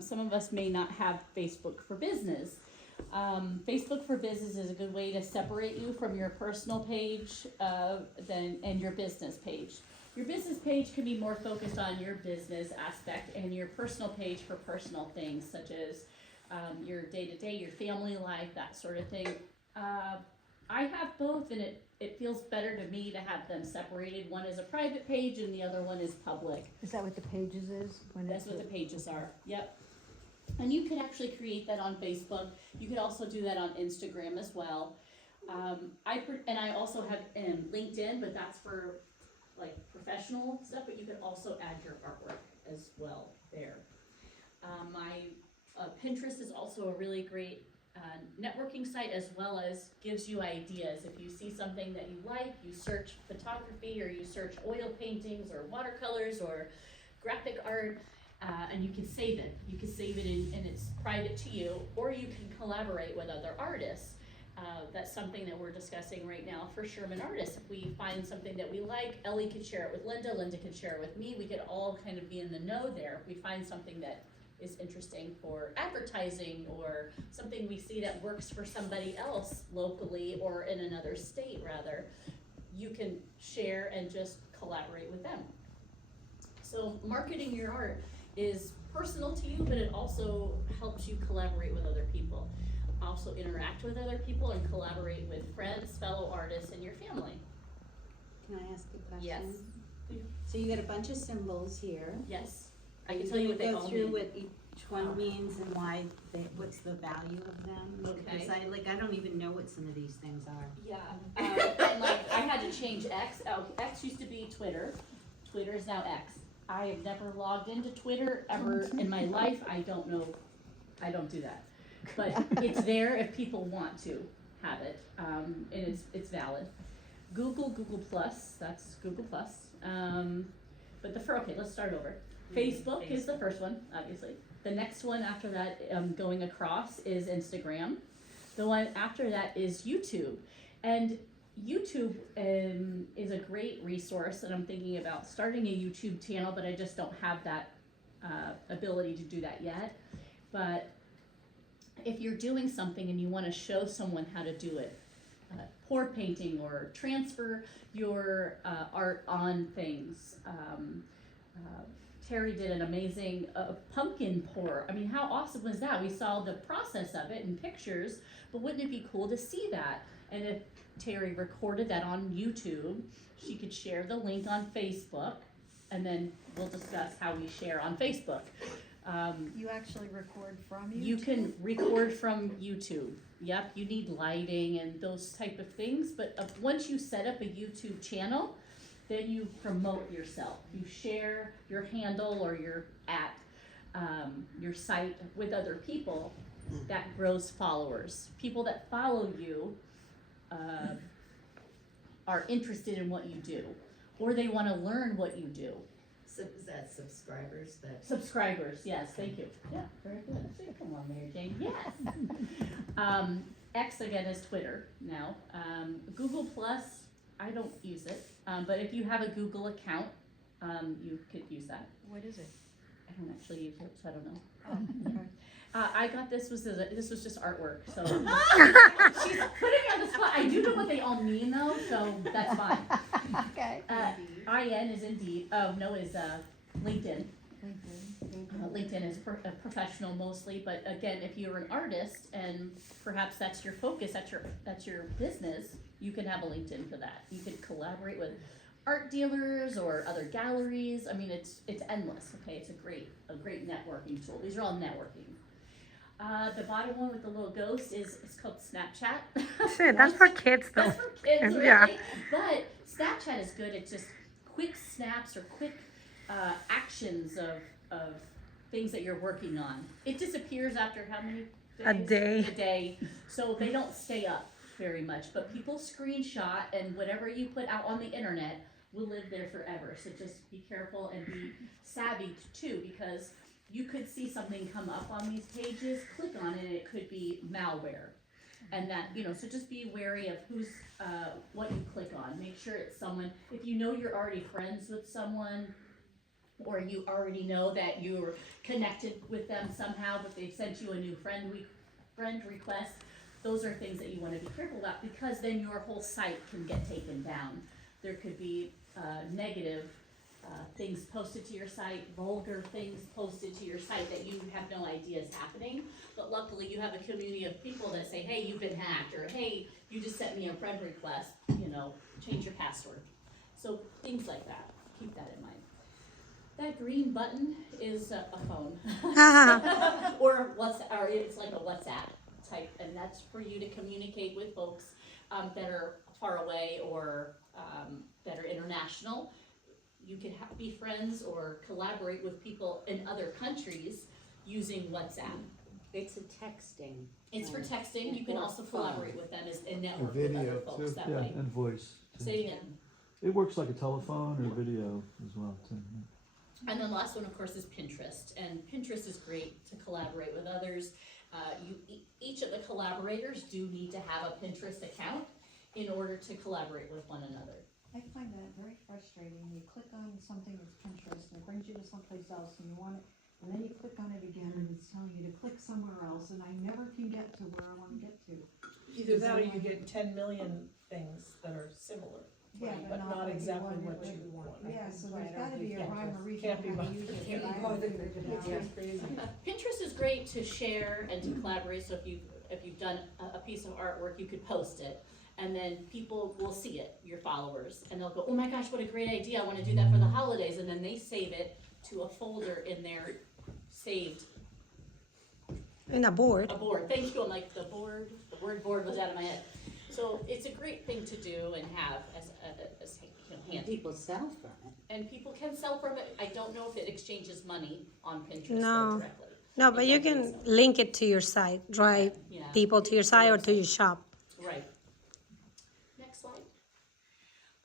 some of us may not have Facebook for Business. Facebook for Business is a good way to separate you from your personal page and your business page. Your business page can be more focused on your business aspect, and your personal page for personal things such as your day-to-day, your family life, that sort of thing. I have both, and it feels better to me to have them separated. One is a private page and the other one is public. Is that what the pages is? That's what the pages are, yep. And you could actually create that on Facebook. You could also do that on Instagram as well. I also have LinkedIn, but that's for like professional stuff, but you could also add your artwork as well there. My Pinterest is also a really great networking site, as well as gives you ideas. If you see something that you like, you search photography, or you search oil paintings or watercolors or graphic art, and you can save it. You can save it and it's private to you, or you can collaborate with other artists. That's something that we're discussing right now for Sherman Artists. If we find something that we like, Ellie could share it with Linda, Linda could share it with me. We could all kind of be in the know there. If we find something that is interesting for advertising, or something we see that works for somebody else locally or in another state rather, you can share and just collaborate with them. So marketing your art is personal to you, but it also helps you collaborate with other people. Also interact with other people and collaborate with friends, fellow artists, and your family. Can I ask a question? Yes. So you got a bunch of symbols here. Yes. I can tell you what they all go through mean. what each one means and why what's the value of them. Okay. Because I don't even know what some of these things are. Yeah, and like I had to change X. Oh, X used to be Twitter. Twitter is now X. I have never logged into Twitter ever in my life. I don't know. I don't do that. But it's there if people want to have it, and it's valid. Google Plus. That's Google Plus. But okay, let's start over. Facebook is the first one, obviously. The next one after that, going across, is Instagram. The one after that is YouTube. And YouTube is a great resource, and I'm thinking about starting a YouTube channel, but I just don't have that ability to do that yet. But if you're doing something and you want to show someone how to do it, pour painting or transfer your art on things. Terry did an amazing pumpkin pour. I mean, how awesome was that? We saw the process of it in pictures, but wouldn't it be cool to see that? And if Terry recorded that on YouTube, she could share the link on Facebook, and then we'll discuss how we share on Facebook. You actually record from YouTube? You can record from YouTube. Yep, you need lighting and those type of things, but once you set up a YouTube channel, then you promote yourself. You share your handle or your site with other people. That grows followers. People that follow you are interested in what you do, or they want to learn what you do. So is that subscribers that? Subscribers, yes, thank you. Yeah, very good. See, come on, Mary Jane. Yes. X again is Twitter now. Google Plus, I don't use it, but if you have a Google account, you could use that. What is it? I don't actually use it, so I don't know. Oh, okay. I got this was just artwork, so she's putting me on the spot. I do know what they all mean though, so that's fine. Okay. IN is Indeed. Oh no, is LinkedIn. LinkedIn is professional mostly, but again, if you're an artist and perhaps that's your focus, that's your business, you can have a LinkedIn for that. You could collaborate with art dealers or other galleries. I mean, it's endless. Okay, it's a great networking tool. These are all networking. The bottom one with the little ghost it's called Snapchat. Shit, that's for kids though. That's for kids, really. Yeah. But Snapchat is good. It's just quick snaps or quick actions of things that you're working on. It disappears after how many days? A day. A day. So they don't stay up very much. But people screenshot, and whatever you put out on the internet will live there forever. So just be careful and be savvy too, because you could see something come up on these pages, click on it, and it could be malware. And that, so just be wary of what you click on. Make sure it's someone, if you know you're already friends with someone, or you already know that you're connected with them somehow, but they've sent you a new friend request. Those are things that you wanna be careful about, because then your whole site can get taken down. There could be, negative, things posted to your site, vulgar things posted to your site that you have no idea is happening. But luckily, you have a community of people that say, hey, you've been hacked, or hey, you just sent me a friend request, change your password. So things like that, keep that in mind. That green button is a phone. Or it's like a WhatsApp type, and that's for you to communicate with folks that are far away or that are international. You can be friends or collaborate with people in other countries using WhatsApp. It's a texting. It's for texting. You can also collaborate with them and network And with other video, folks too. that Yeah, way. and voice. too. Say it again. It works like a telephone or video as well, too. And then the last one, of course, is Pinterest. And Pinterest is great to collaborate with others. Each of the collaborators do need to have a Pinterest account in order to collaborate with one another. I find that very frustrating. You click on something that's Pinterest and it brings you to someplace else and you want it, and then you click on it again and it's telling you to click somewhere else, and I never can get to where I wanna get to. Either that or you get 10 million things that are similar, Yeah, but not what you exactly want what it you with. want. Yeah, so Right, there's I don't gotta be a think rhyme or reason can't be how to both. use it. Can't be but I both. haven't figured it It's out. just crazy. Pinterest is great to share and to collaborate, so if you've done a piece of artwork, you could post it. And then people will see it, your followers, and they'll go, oh my gosh, what a great idea, I wanna do that for the holidays, and then they save it to a folder in their saved, In a board. a board, thank you, I'm like, the word board was out of my head. So it's a great thing to do and have as And handy. people sell from it. And people can sell from it, I don't know if it exchanges money on Pinterest No. directly. No, but you I don't can think so. link it to your site, drive Yeah. people to your site or to your shop. Right. Next slide.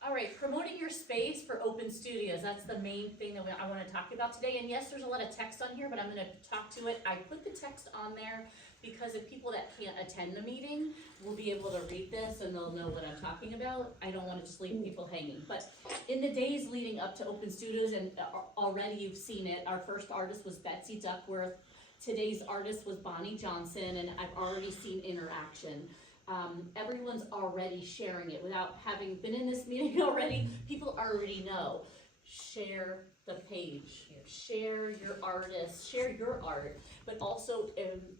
All right, promoting your space for open studios, that's the main thing that I wanna talk about today, and yes, there's a lot of text on here, but I'm gonna talk to it. I put the text on there because if people that can't attend the meeting will be able to read this and they'll know what I'm talking about. I don't wanna just leave people hanging, but in the days leading up to open studios, and already you've seen it, our first artist was Betsy Duckworth. Today's artist was Bonnie Johnson, and I've already seen interaction. Everyone's already sharing it without having been in this meeting already. People already know. Share the page, share your artists, share your art, but also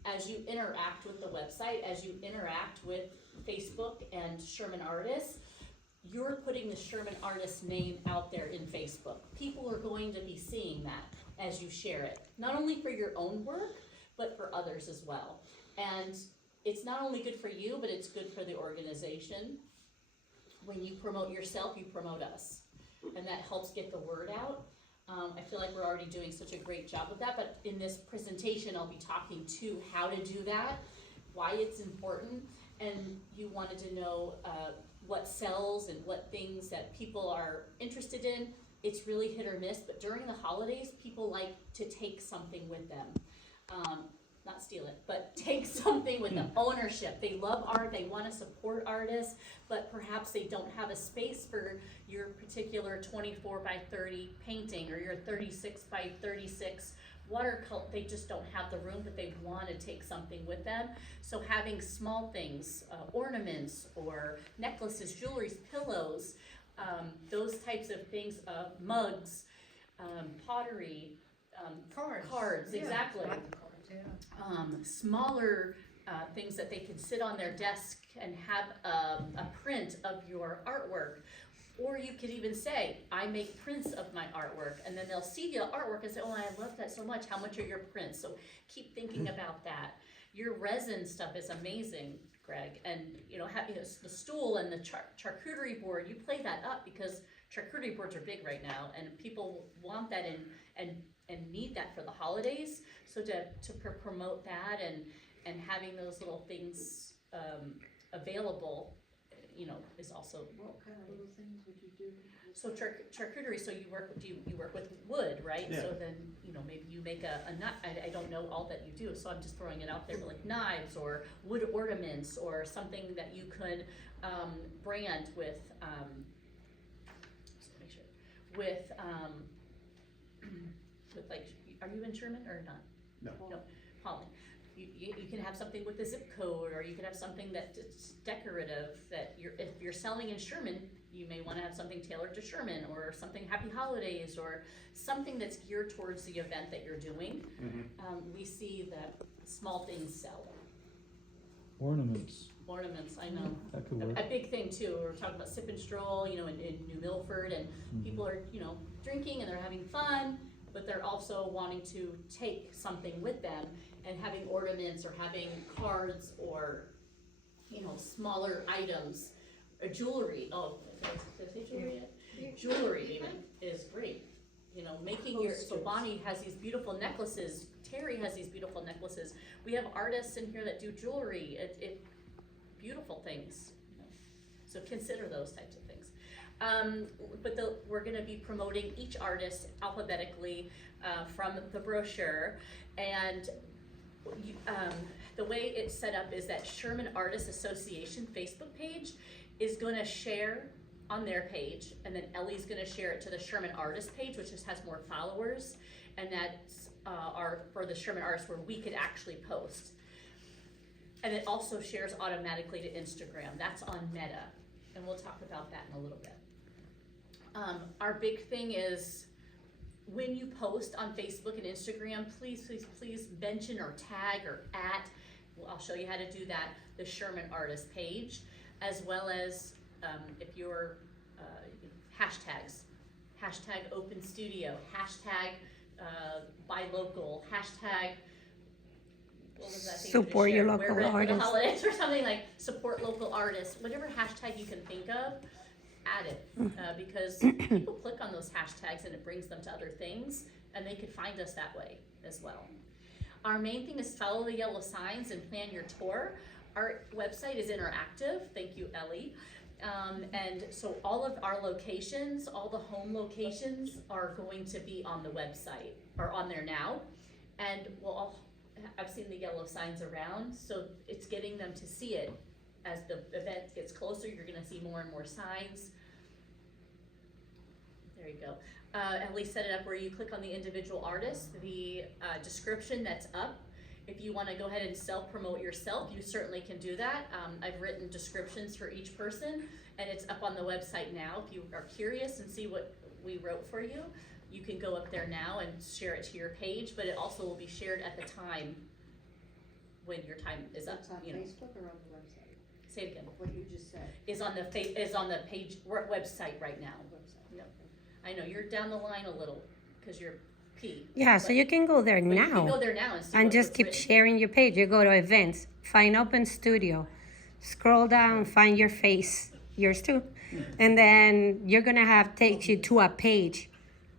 as you interact with the website, as you interact with Facebook and Sherman Artists, you're putting the Sherman Artists name out there in Facebook. People are going to be seeing that as you share it, not only for your own work, but for others as well. And it's not only good for you, but it's good for the organization. When you promote yourself, you promote us, and that helps get the word out. I feel like we're already doing such a great job of that, but in this presentation, I'll be talking to how to do that, why it's important, and you wanted to know what sells and what things that people are interested in. It's really hit or miss, but during the holidays, people like to take something with them. Not steal it, but take something with them. Ownership. They love art, they wanna support artists, but perhaps they don't have a space for your particular 24 by 30 painting or your 36 by 36 watercolor. They just don't have the room, but they wanna take something with them. So having small things, ornaments or necklaces, jewelry, pillows, those types of things, mugs, pottery, cards, exactly. Smaller things that they can sit on their desk and have a print of your artwork. Or you could even say, I make prints of my artwork, and then they'll see the artwork and say, oh, I love that so much, how much are your prints? So keep thinking about that. Your resin stuff is amazing, Greg, and the stool and the charcuterie board, you play that up because charcuterie boards are big right now, and people want that and need that for the holidays. So to promote that and having those little things available, is also. What kind of little things would you do? So charcuterie, so you work with wood, right? Yeah. So then, maybe you make a knife. I don't know all that you do, so I'm just throwing it out there, but like knives or wood ornaments or something that you could brand with, just to make sure, with with like, are you in Sherman or not? No, Holland. You can have something with the zip code, or you can have something that's decorative, that if you're selling in Sherman, you may wanna have something tailored to Sherman, or something Happy Holidays, or something that's geared towards the event that you're doing. We see that small things sell. Ornaments, Ornaments, I know. that could work. A big thing too, we're talking about sip and stroll, you know, in New Milford, and people are, you know, drinking and they're having fun, but they're also wanting to take something with them, and having ornaments or having cards or, you know, smaller items, or jewelry, did I say jewelry yet? Jewelry even is great, you know, making your, so Bonnie has these beautiful necklaces, Terry has these beautiful necklaces, we have artists in here that do jewelry, beautiful things, you know. So consider those types of things. But we're gonna be promoting each artist alphabetically from the brochure, and the way it's set up is that Sherman Artists Association Facebook page is gonna share on their page, and then Ellie's gonna share it to the Sherman Artist page, which just has more followers, and that's are for the Sherman Artists, where we could actually post. And it also shares automatically to Instagram. That's on Meta, and we'll talk about that in a little bit. Our big thing is, when you post on Facebook and Instagram, please mention or tag or well, I'll show you how to do that, the Sherman Artist page, as well as if you're hashtags, hashtag open studio, hashtag buy local, hashtag, what was that thing? Support your local Wear red for the artists. holidays, or something like support local artists, whatever hashtag you can think of, add it, because people click on those hashtags and it brings them to other things, and they could find us that way as well. Our main thing is follow the yellow signs and plan your tour. Our website is interactive, thank you, Ellie. And so all of our locations, all the home locations are going to be on the website, or on there now. And I've seen the yellow signs around, so it's getting them to see it. As the event gets closer, you're gonna see more and more signs. There you go. Ellie set it up where you click on the individual artist, the description that's up. If you wanna go ahead and self-promote yourself, you certainly can do that. I've written descriptions for each person, and it's up on the website now. If you are curious and see what we wrote for you, you can go up there now and share it to your page, but it also will be shared at the time when your time is up, It's on you know. Facebook or on the website? Say it again. What you just said. Is on the page, website right now. Yep. I know, you're down the line a little, cause you're P. Yeah, so you can go there But you can go now there now and see and what just was keep written. sharing your page. You go to events, find open studio, scroll down, find your face, yours too. And then you're gonna takes you to a page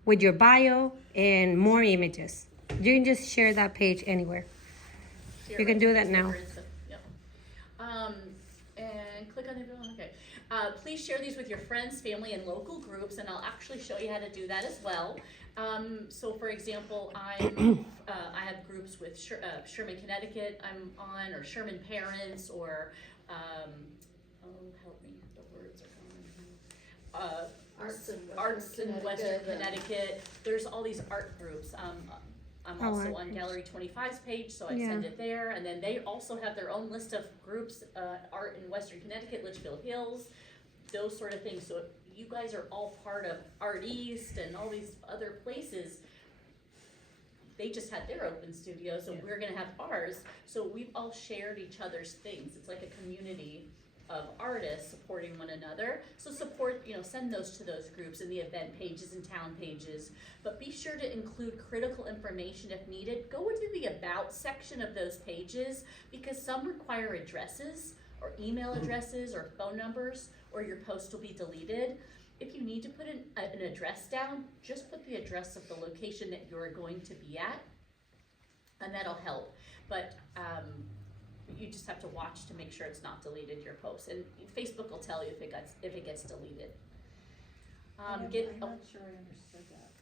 with your bio and more images. You can just share that page anywhere. Share You can right do to that Facebook now. or Insta. Yep. And click on the video, okay. Please share these with your friends, family, and local groups, and I'll actually show you how to do that as well. So for example, I have groups with Sherman, Connecticut I'm on, or Sherman Parents, or, help me, the words are coming. Arts in Western Connecticut, there's all these art groups. I'm Oh, also art on Gallery 25's page, so I Yeah. send it there, and then they also have their own list of groups, art in Western Connecticut, Litchfield Hills, those sort of things. So if you guys are all part of Art East and all these other places, they just had their open studio, so we're gonna have ours. So we've all shared each other's things. It's like a community of artists supporting one another. So support, send those to those groups in the event pages and town pages. But be sure to include critical information if needed. Go into the about section of those pages, because some require addresses or email addresses or phone numbers, or your post will be deleted. If you need to put an address down, just put the address of the location that you're going to be at, and that'll help. But you just have to watch to make sure it's not deleted, your post, and Facebook will tell you if it gets deleted. I'm not sure I understood that.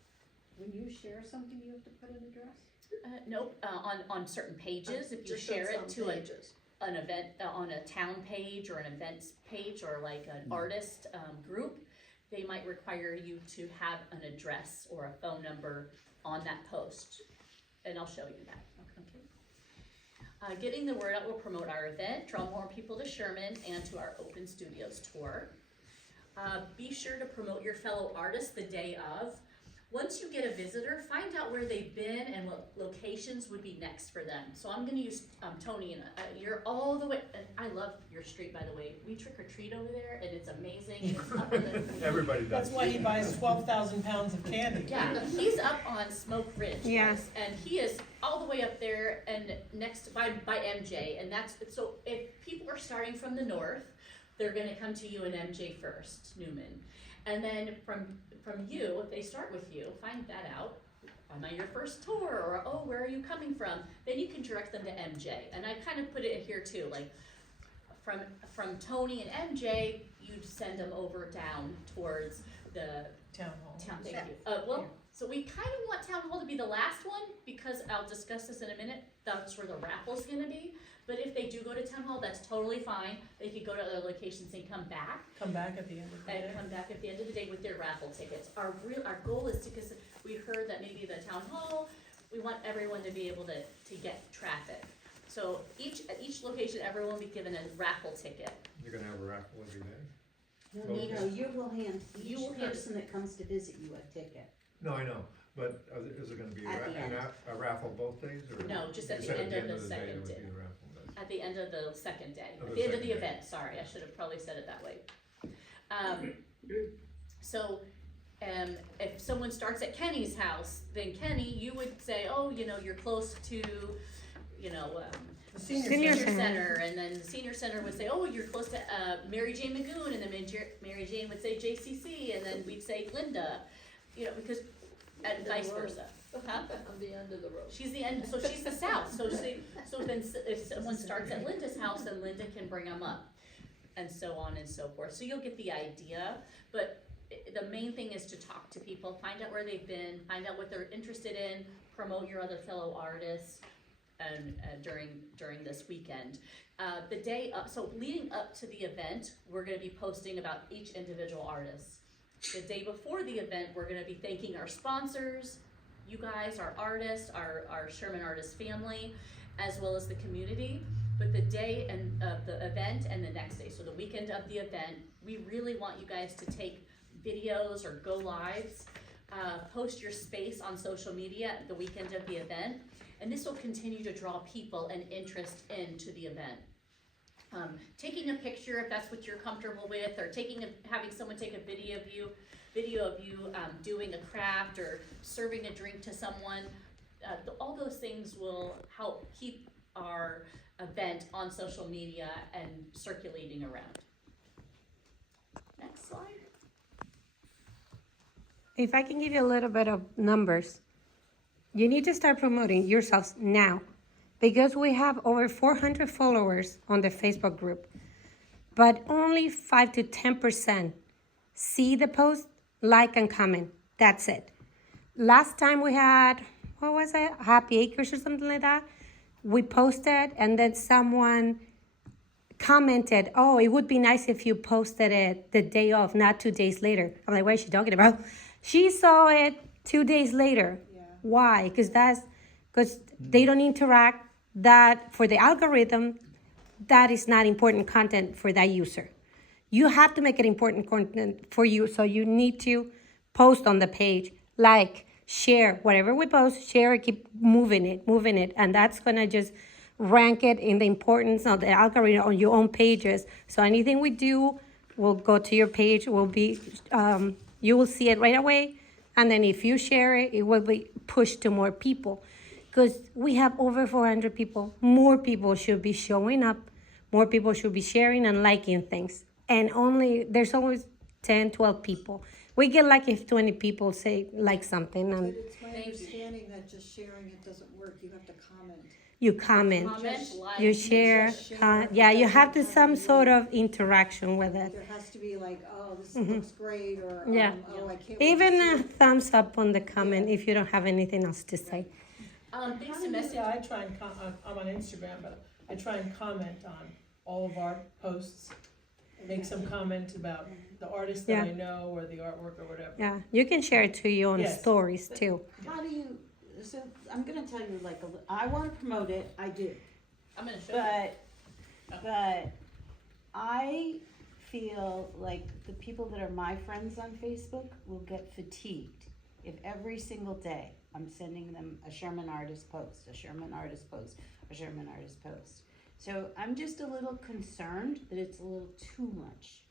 When you share something, you have to put an address? Nope, on certain pages, if you Just on share it some to pages. an event, on a town page or an events page, or like an artist group, they might require you to have an address or a phone number on that post, and I'll show you that, okay? Getting the word out will promote our event, draw more people to Sherman and to our Open Studios tour. Be sure to promote your fellow artists the day of. Once you get a visitor, find out where they've been and what locations would be next for them. So I'm gonna use Tony, and you're all the way, and I love your street, by the way. We trick or treat over there, and it's amazing. And it's up on the, Everybody does. That's why he buys 12,000 pounds of candy. yeah, he's up on Smoke Ridge. Yeah. guys, and he is all the way up there and next by MJ, and that's, so if people are starting from the north, they're gonna come to you in MJ first, Newman. And then from you, if they start with you, find that out. Am I your first tour? Or, oh, where are you coming from? Then you can direct them to MJ. And I kind of put it here too, like from Tony and MJ, you'd send them over down towards the Town hall. town, thank you. So we kind of want town hall to be the last one, because I'll discuss this in a minute, that's where the raffle's gonna be. But if they do go to town hall, that's totally fine, they could go to other locations and come back, Come back at the end of the day. and come back at the end of the day with their raffle tickets. Our goal is to, because we heard that maybe the town hall, we want everyone to be able to get traffic. So at each location, everyone will be given a raffle ticket. You're gonna have a raffle every day? No, you will hand You will each hand- person that comes to visit you a ticket. No, I know, but is it gonna be At the end. a raffle both days, or? No, just at You the said end of the day second it would day. be the raffle, but- At the end of the second day, Of at the the end of the second day. event, sorry, I should have probably said it that way. So, if someone starts at Kenny's house, then Kenny, you would say, oh, you're close to, The senior Senior center. center, and then the senior center would say, oh, you're close to, Mary Jane Magoon, and then Mary Jane would say JCC, and then we'd say Linda, because, and vice versa. Huh? On the end of the road. She's the end, so she's the south, so then if someone starts at Linda's house, then Linda can bring them up, and so on and so forth, so you'll get the idea, but the main thing is to talk to people, find out where they've been, find out what they're interested in, promote your other fellow artists, and during this weekend. The day up, so leading up to the event, we're gonna be posting about each individual artist. The day before the event, we're gonna be thanking our sponsors, you guys, our artists, our Sherman Artist family, as well as the community. But the day of the event and the next day, so the weekend of the event, we really want you guys to take videos or go lives, post your space on social media the weekend of the event, and this will continue to draw people and interest into the event. Taking a picture if that's what you're comfortable with, or having someone take a video of you doing a craft or serving a drink to someone, all those things will help keep our event on social media and circulating around. Next slide. If I can give you a little bit of numbers, you need to start promoting yourselves now, because we have over 400 followers on the Facebook group, but only 5 to 10% see the post, like and comment. That's it. Last time we had, what was it? Happy Acres or something like that. We posted and then someone commented, oh, it would be nice if you posted it the day of, not 2 days later. I'm like, what is she talking about? She saw it 2 days later. Yeah. Why? Because they don't interact. That for the algorithm, that is not important content for that user. You have to make it important content for you, so you need to post on the page, like, share, whatever we post, share it, keep moving it, and that's gonna just rank it in the importance of the algorithm on your own pages. So anything we do will go to your page, will be, you will see it right away, and then if you share it, it will be pushed to more people. Because we have over 400 people, more people should be showing up, more people should be sharing and liking things. And there's always 10, 12 people. We get like if 20 people say like something But and it's my understanding that just sharing it doesn't work, you have to comment. you comment, Comment, like, you share, just share. yeah, you have to some sort of interaction with it. There has to be like, oh, this looks great, or, Yeah. oh, I can't wait Even to a see it. thumbs up on the comment if you don't have anything else to say. Thanks to message. Yeah, I try and, I'm on Instagram, but I try and comment on all of our posts. make some comment about the artist that Yeah. I know or the artwork or whatever. Yeah, you can share it to your own Yes. stories too. How do you, so I'm gonna tell you like, I wanna promote it, I do. I'm gonna show you. But I feel like the people that are my friends on Facebook will get fatigued if every single day I'm sending them a Sherman Artist post, a Sherman Artist post, a Sherman Artist post. So I'm just a little concerned that it's a little too much.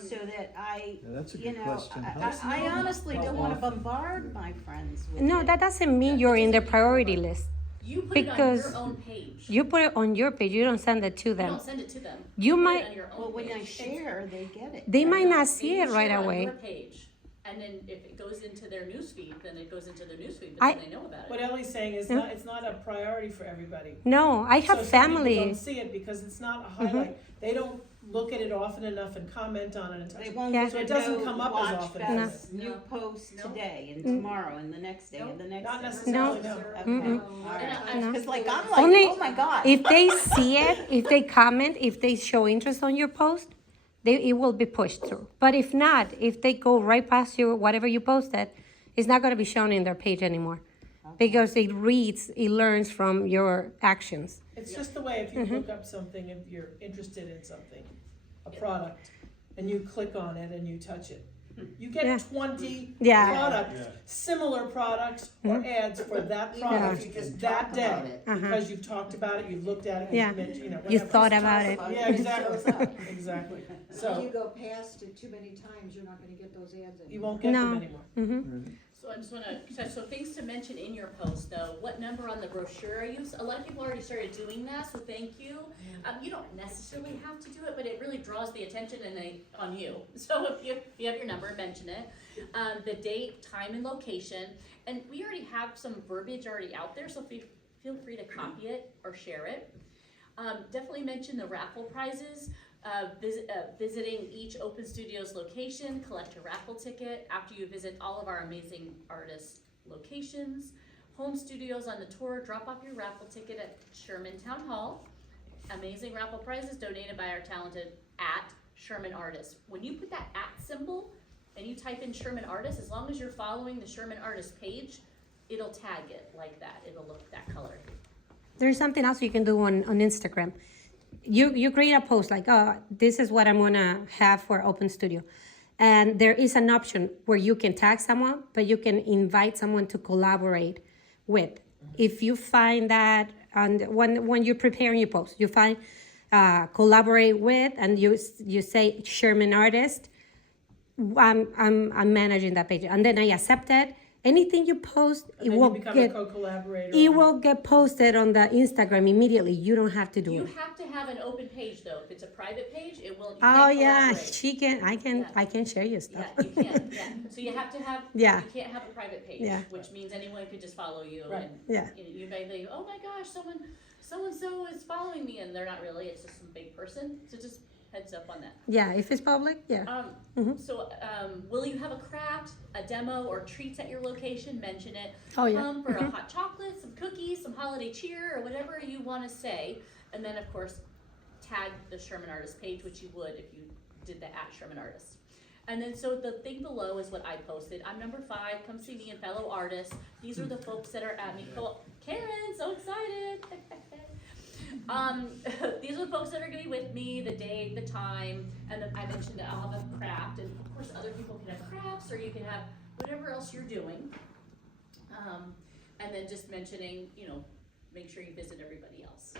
So that I, Yeah, that's a you good know, question. I honestly how don't wanna often? bombard my friends with No, it. that doesn't mean you're in the priority list. You put it on because your own page. You put it on your page, you don't send it to You them. don't send it to them. You put it might, on your own Well, when I page. share, they get it. they I might know. not see And it you right share on away. your page. And then if it goes into their newsfeed, then it goes into their newsfeed, I- but then they know about What it. Ellie's saying is Yeah. it's not a priority for everybody. No, I So have some family. people don't see it because it's not a highlight. They don't look at it often enough and comment on it and touch They it. won't Yeah. So it doesn't come up as watch often Beth's as- new No. post No. today and Mm. tomorrow and the next day and the next Not day. necessarily, no. Okay, Mm-mm. all And right. I- No. Cause like, I'm like, Only oh my God. If they see it, if they comment, if they show interest on your post, it will be pushed through. But if not, if they go right past you, whatever you posted, it's not going to be shown in their page anymore. Because it learns from your actions. It's just the way if you look up something, if you're interested in something, a product, and you click on it and you touch it. You Yeah. get 20 Yeah. products, similar products or ads for that product If you just that talk about day. it. Because you've talked about it, you've looked at it, Yeah. you've mentioned, you know, You whatever. thought about it. Yeah, exactly, exactly. If So you go past it too many times, you're not gonna get those ads anymore. you won't get them No. anymore. Hmm. So I just wanna, so things to mention in your post though, what number on the brochure are you, a lot of people already started doing that, so thank you. You don't necessarily have to do it, but it really draws the attention on you. So if you have your number, mention it. The date, time and location, and we already have some verbiage already out there, so feel free to copy it or share it. Definitely mention the raffle prizes. Visiting each Open Studios location, collect a raffle ticket after you visit all of our amazing artist locations. Home studios on the tour, drop off your raffle ticket at Sherman Town Hall. Amazing raffle prizes donated by our talented @Sherman Artists. When you put that @ symbol and you type in Sherman Artists, as long as you're following the Sherman Artists page, it'll tag it like that. It'll look that color. There's something else you can do on Instagram. You create a post like, oh, this is what I'm gonna have for Open Studio. And there is an option where you can tag someone, but you can invite someone to collaborate with. If you find that, and when you're preparing your post, you find collaborate with, and you say Sherman Artist, I'm managing that page, and then I accept it. Anything you post, And it then will you become get a co-collaborator. it on will get posted on the Instagram immediately. You don't have to do You it. have to have an open page though. If it's a private page, it will. You Oh can't yeah, collaborate. I can share your stuff. Yeah, you can, yeah. So you have to have, Yeah. you can't have a private page, Yeah. which means anyone could just follow you Right. and Yeah. you may think, oh my gosh, so-and-so is following me, and they're not really, it's just some big person, so just heads up on that. Yeah, if it's public, yeah. Mhm. So, will you have a craft, a demo, or treats at your location? Mention it. Oh, yeah. Come for a hot chocolate, some cookies, some holiday cheer, or whatever you wanna say, and then of course, tag the Sherman Artist page, which you would if you did the @Sherman Artist. And then, so the thing below is what I posted. I'm number 5, come see me and fellow artists. These are the folks that are at me. Karen, so excited. These are the folks that are gonna be with me, the date, the time, and then I mentioned that I'll have a craft, and of course, other people can have crafts, or you can have whatever else you're doing. And then just mentioning, make sure you visit everybody else.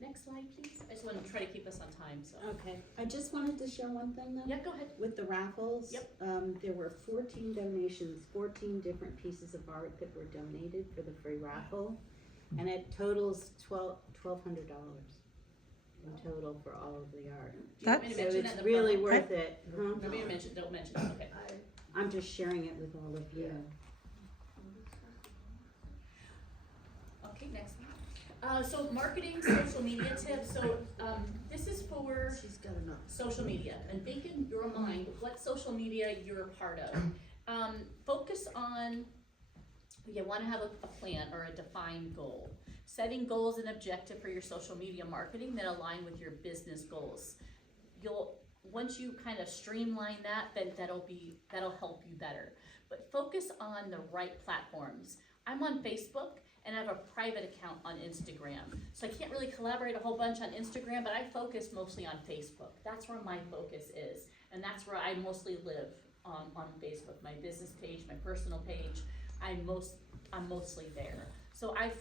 Next slide, please. I just wanna try to keep us on time, so. Okay, I just wanted to share one thing though. Yeah, go ahead. With the raffles. Yep. There were 14 donations, 14 different pieces of art that were donated for the free raffle. And it totals $1,200 in total for all of the art. Do you want me to So mention that it's in the really promo? worth it. Huh? Maybe don't mention it, okay. I'm just sharing it with all of you. Okay, next one. So marketing, social media tips, so, this is for She's got enough. social media, and think in your mind what social media you're a part of. Focus on, you wanna have a plan or a defined goal. Setting goals and objective for your social media marketing that align with your business goals. once you kind of streamline that, then that'll help you better. But focus on the right platforms. I'm on Facebook and I have a private account on Instagram. So I can't really collaborate a whole bunch on Instagram, but I focus mostly on Facebook. That's where my focus is. And that's where I mostly live, on Facebook. My business page, my personal page, I'm mostly there. So I've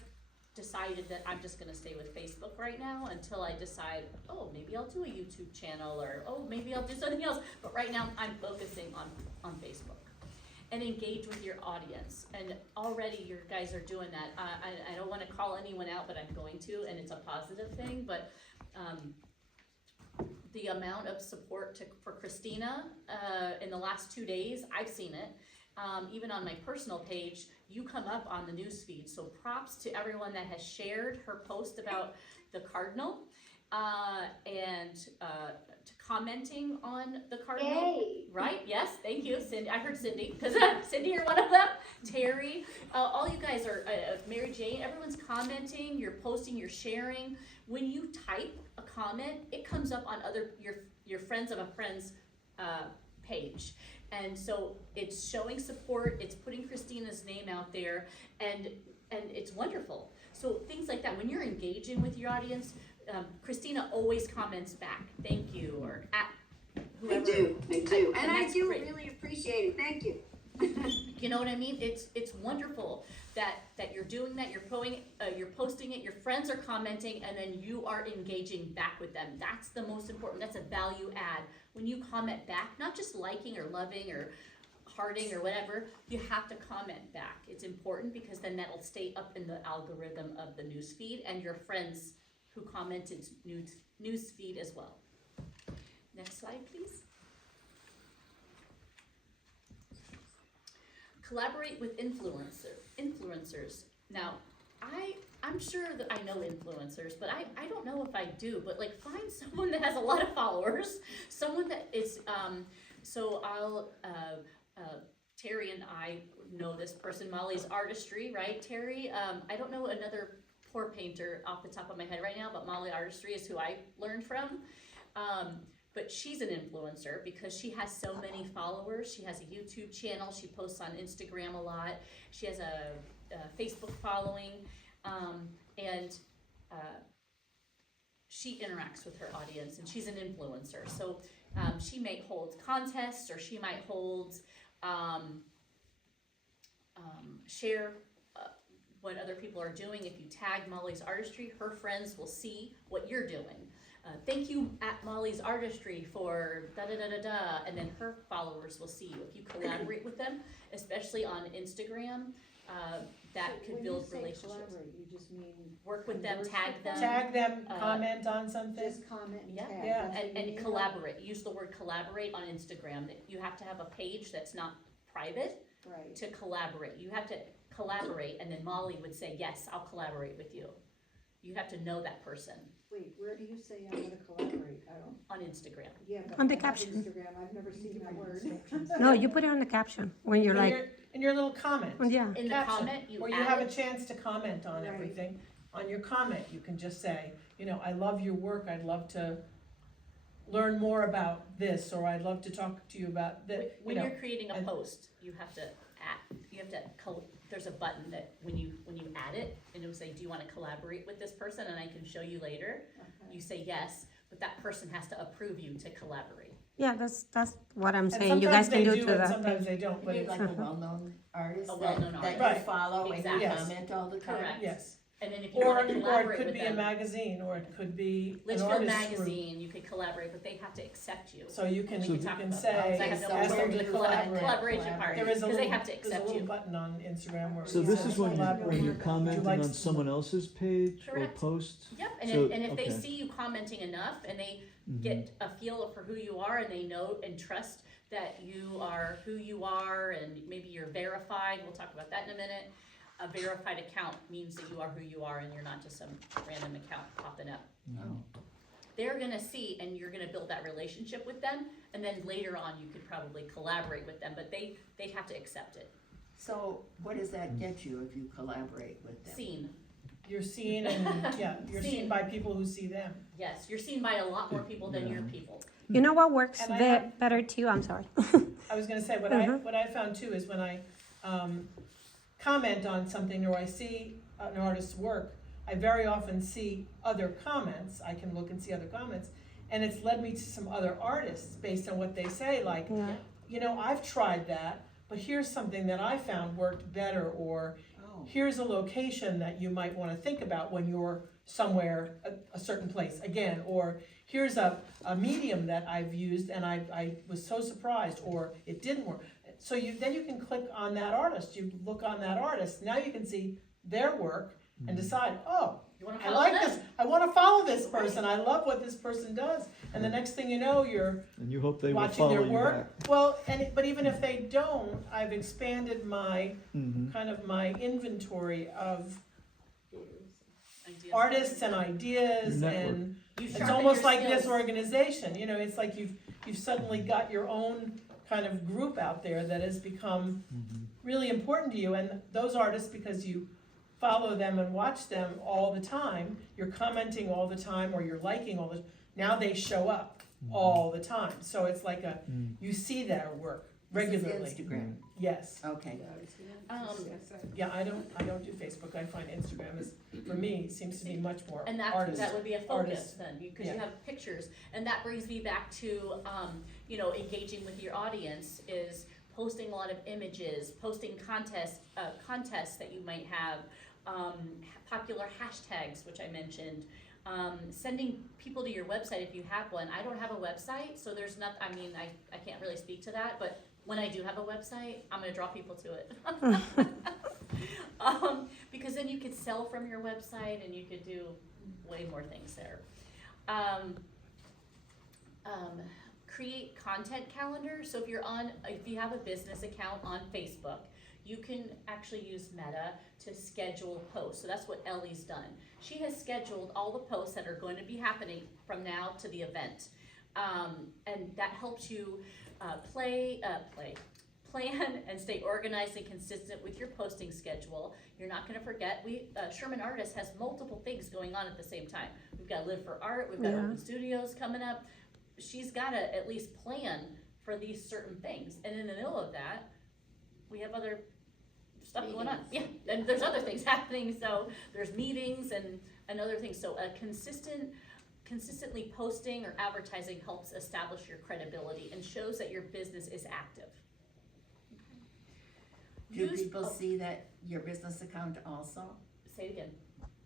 decided that I'm just gonna stay with Facebook right now until I decide, oh, maybe I'll do a YouTube channel, or oh, maybe I'll do something else. But right now I'm focusing on Facebook. And engage with your audience. And already you guys are doing that. I don't wanna call anyone out, but I'm going to, and it's a positive thing, but the amount of support for Christina in the last 2 days, I've seen it. Even on my personal page, you come up on the news feed. So props to everyone that has shared her post about the Cardinal and to commenting on the Cardinal. Yay. Right? Yes, thank you, Cindy. I heard Cindy, because Cindy, you're one of them. Terry, all you guys are, Mary Jane, everyone's commenting, you're posting, you're sharing. When you type a comment, it comes up on your friends of a friend's page. And so it's showing support, it's putting Christina's name out there, and it's wonderful. So things like that, when you're engaging with your audience, Christina always comments back, thank you, or at whoever. I do, and I that's do great. really appreciate it, thank you. You know what I mean? It's wonderful that you're doing that, you're posting it, your friends are commenting, and then you are engaging back with them. That's the most important, that's a value add. When you comment back, not just liking or loving or hearting or whatever, you have to comment back. It's important because then that'll stay up in the algorithm of the news feed and your friends who commented news feed as well. Next slide, please. Collaborate with influencers. Now, I'm sure that I know influencers, but I don't know if I do, but like find someone that has a lot of followers, someone that is, so Terry and I know this person, Molly's Artistry, right, Terry? I don't know another pour painter off the top of my head right now, but Molly Artistry is who I learned from. But she's an influencer because she has so many followers. She has a YouTube channel, she posts on Instagram a lot, she has a Facebook following, and she interacts with her audience, and she's an influencer. So she may hold contests, or she might hold, share what other people are doing. If you tag Molly's Artistry, her friends will see what you're doing. Thank you at Molly's Artistry for da-da-da-da-da, and then her followers will see you. If you collaborate with them, especially on Instagram, that could build relationships. Collaborate, you just mean Work with them, converse tag with them. Tag them, Uh, comment on something. just comment and Yeah. tag. Yeah. that's what you And mean? collaborate, use the word collaborate on Instagram. You have to have a page that's not private Right, to collaborate. You have to collaborate, and then Molly would say, yes, I'll collaborate with you. You have to know that person wait, where do you say I'm gonna collaborate? I don't, on Instagram. yeah, but On the I have caption. Instagram, I've never seen that word. No, you put it on the caption when you're like, In your little comment. yeah. In the Caption, comment, you Where you add have a it. chance to comment on Right. everything. On your comment, you can just say, you know, I love your work, I'd love to learn more about this, or I'd love to talk to you about that, you When know. you're creating a and- post, you have to there's a button that when you add it, and it'll say, do you wanna collaborate with this person, and I can show you later. Okay. You say yes, but that person has to approve you to collaborate. Yeah, that's what I'm And saying. You guys can do sometimes they to and that sometimes page. they don't, but Maybe it's, like a well-known artist A well-known that artist. Right. you follow and you Exactly. Yes. comment all the time. Correct. yes. And then if you Or wanna it collaborate could with be a them, magazine, or it could be an Litchfield artist group. Magazine, you could collaborate, but they have to accept you. So you can, So- you Talk can about say, that. I have no so ask idea them where to the collaborate. collaboration part There is, is a because they little, have to there's a accept little you. button on Instagram where. So it this says is when collaborate. you're commenting like on to- someone else's page or Correct. post? Yep, and So- if they okay. see you commenting enough, and they Mhm. get a feel for who you are, and they know and trust that you are who you are, and maybe you're verified, we'll talk about that in a minute. A verified account means that you are who you are, and you're not just some random account popping up. Mhm. They're gonna see, and you're gonna build that relationship with them, and then later on, you could probably collaborate with them, but they have to accept it. So what does that get you if you collaborate with them? Seen, you're seen and, yeah, you're seen Seen. by people who see them. Yes, you're seen by a lot more people than your people. You know what works And I have- better too? I'm sorry. I was gonna say, what I found too is when I, comment on something or I see an artist's work, I very often see other comments, I can look and see other comments, and it's led me to some other artists based on what they say, like, Yeah. you know, I've tried that, but here's something that I found worked better, or here's a location that you might wanna think about when you're somewhere, a certain place, again, or here's a medium that I've used and I was so surprised, or it didn't work. So then you can click on that artist, you look on that artist, now you can see their work and decide, oh, You wanna I follow like them? this, I wanna follow this person, I love what this person does, and the next thing you know, you're And you hope they will watching follow their you work. back. Well, but even if they don't, I've expanded my, Mm-hmm. kind of my inventory of Ideas. artists and ideas, Your network. and You it's sharpen almost your like this skills. organization, you know, it's like you've suddenly got your own kind of group out there that has become Mm-hmm. really important to you, and those artists, because you follow them and watch them all the time, you're commenting all the time, or you're liking now they show up all the time, so it's like you see their work regularly. This is Instagram, Yes, okay. yeah, I don't do Facebook, I find Instagram is, for me, seems to be much more And artist. that would be a focus artists. then, because Yeah. you have pictures, and that brings me back to, you know, engaging with your audience is posting a lot of images, posting contests that you might have, popular hashtags, which I mentioned, sending people to your website if you have one. I don't have a website, so there's not, I mean, I can't really speak to that, but when I do have a website, I'm gonna draw people to it. Because then you could sell from your website and you could do way more things there. Create content calendar. So if you have a business account on Facebook, you can actually use Meta to schedule posts. So that's what Ellie's done. She has scheduled all the posts that are going to be happening from now to the event. And that helps you plan and stay organized and consistent with your posting schedule. You're not gonna forget, Sherman Artist has multiple things going on at the same time. We've got Live for Art, we've got Yeah. Open Studios coming up. She's gotta at least plan for these certain things, and in the middle of that, we have other stuff going on. Yeah, and there's other things happening, so there's meetings and other things, so a consistently posting or advertising helps establish your credibility and shows that your business is active. Do Use- people oh, see that, your business account also? Say it again.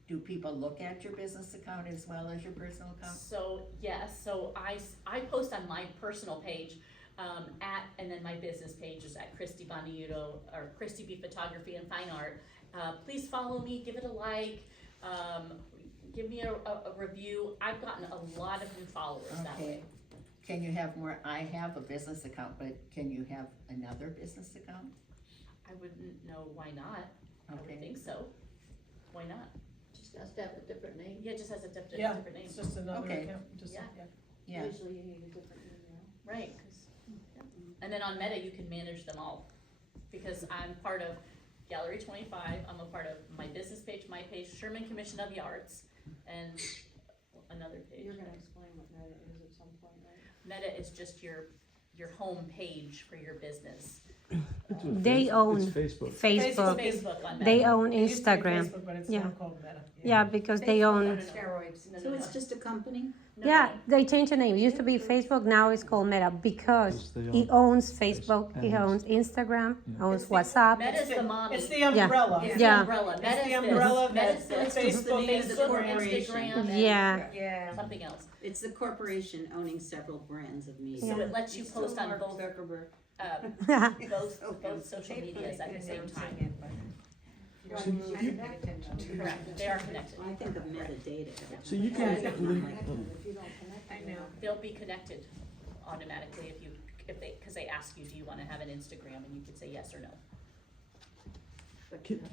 Do people look at your business account as well as your personal account? So, yes, so I post on my personal page, and then my business page is at Christy Boniuto, or Christy B Photography and Fine Art. Please follow me, give it a like, give me a review. I've gotten a lot of new followers that way. Okay. Can you have more, I have a business account, but can you have another business account? I wouldn't know why not. I would Okay. think so. Why not? Just has to have a different name. Yeah, it just has a different Yeah, name. it's just another Okay. account, just, Yeah. Yeah, Usually you need a different email. Right, 'cause- and then on Meta, you can manage them all, because I'm part of Gallery 25, I'm a part of my business page, my page, Sherman Commission of the Arts, and another page. You're gonna explain what Meta is at some point, right? Meta is just your home page for your business. They own It's Facebook. Facebook. Facebook on Meta. They own It used to be Instagram. Facebook, but it's Yeah. now called Meta. Yeah, because they own. Steroids. No, So no, it's no. just a company? No, Yeah, no. they changed the name. It used to be Facebook, now it's called Meta because Yes, they he own owns Facebook, he and- owns Instagram, Yeah. owns It's the- WhatsApp. Meta's the mommy. It's the umbrella. It's the Yeah. umbrella. It's Meta's the this. umbrella Meta's that this. Facebook It's is the corporation. Instagram and Yeah, Yeah. something else. It's the corporation owning several brands of media. So it lets you post on both, Zuckerberg. both social medias at the same time. So you- Correct, they are connected. I think of metadata. So you can link, If you don't connect. I know. They'll be connected automatically because they ask you, do you wanna have an Instagram, and you could say yes or no.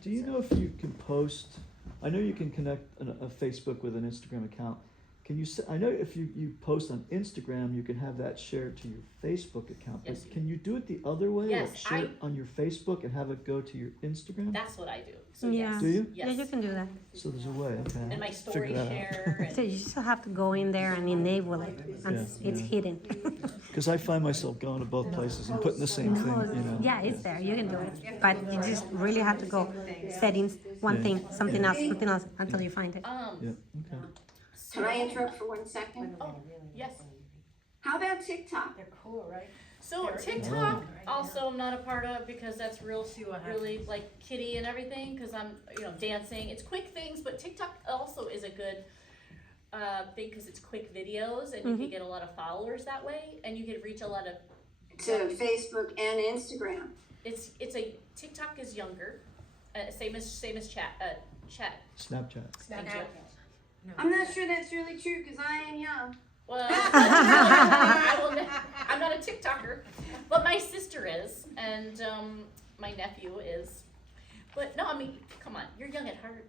do you know if you can post, I know you can connect a Facebook with an Instagram account, can you, I know if you post on Instagram, you can have that shared to your Facebook account, but Yes. can you do it the other way? Yes, Like share it on your Facebook and have it go to your Instagram? That's what I do. So Yeah. yes. Do you? Yeah, you Yes. can do that. So there's a way, okay. And my I'll story figure that out. share So and you just have to go in there and enable it, and Yeah, it's yeah. hidden. Cause I find myself going to both places and putting the same thing, you know? Yeah, it's there, you can do it, but you just really have to go settings, one Yeah. thing, something else, until you find it. Yeah, okay. Can I interrupt for 1 second? Oh, yes. How about TikTok? They're cool, right? So TikTok also I'm not a part of because that's really like kiddie and everything because I'm dancing. It's quick things, but TikTok also is a good thing because it's quick videos and you can get a lot of followers that way and you can reach a lot of. To Facebook and Instagram. It's a TikTok is younger, same as chat. Snapchat. I'm not sure that's really true because I am young. Well, I'm not a TikToker, but my sister is, and my nephew is. But no, I mean, come on, you're young at heart.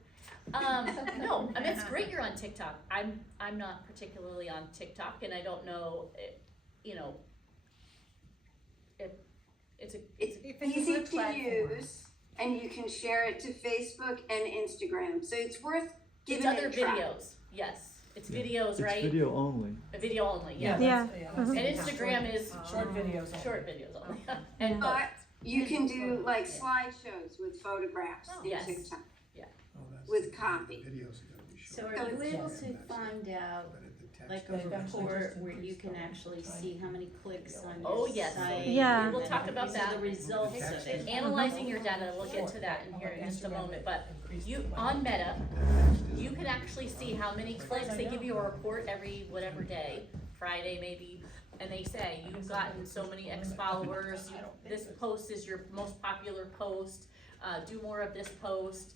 No, I mean it's great you're on TikTok. I'm not particularly on TikTok, and I don't know, if it's Easy to use, and you can share it to Facebook and Instagram. So it's worth it's giving other it a try. videos. Yes, it's Yeah. videos, It's right? video only. A video only. Yeah. Yeah. that's- And that's- Instagram is Short videos. only. short videos only. And But you can do like slideshows with photographs in Yes. TikTok Oh, with copy. So are you able to find out, like a report where you can actually see how many clicks on Oh, your yes. site? Yeah. We'll talk about These are that. the results of it. Analyzing your data, we'll get to that in here in just a moment, but you, on Meta, you can actually see how many clicks, they give you a report every whatever day, Friday maybe, and they say, you've gotten so many X followers, this post is your most popular post, do more of this post.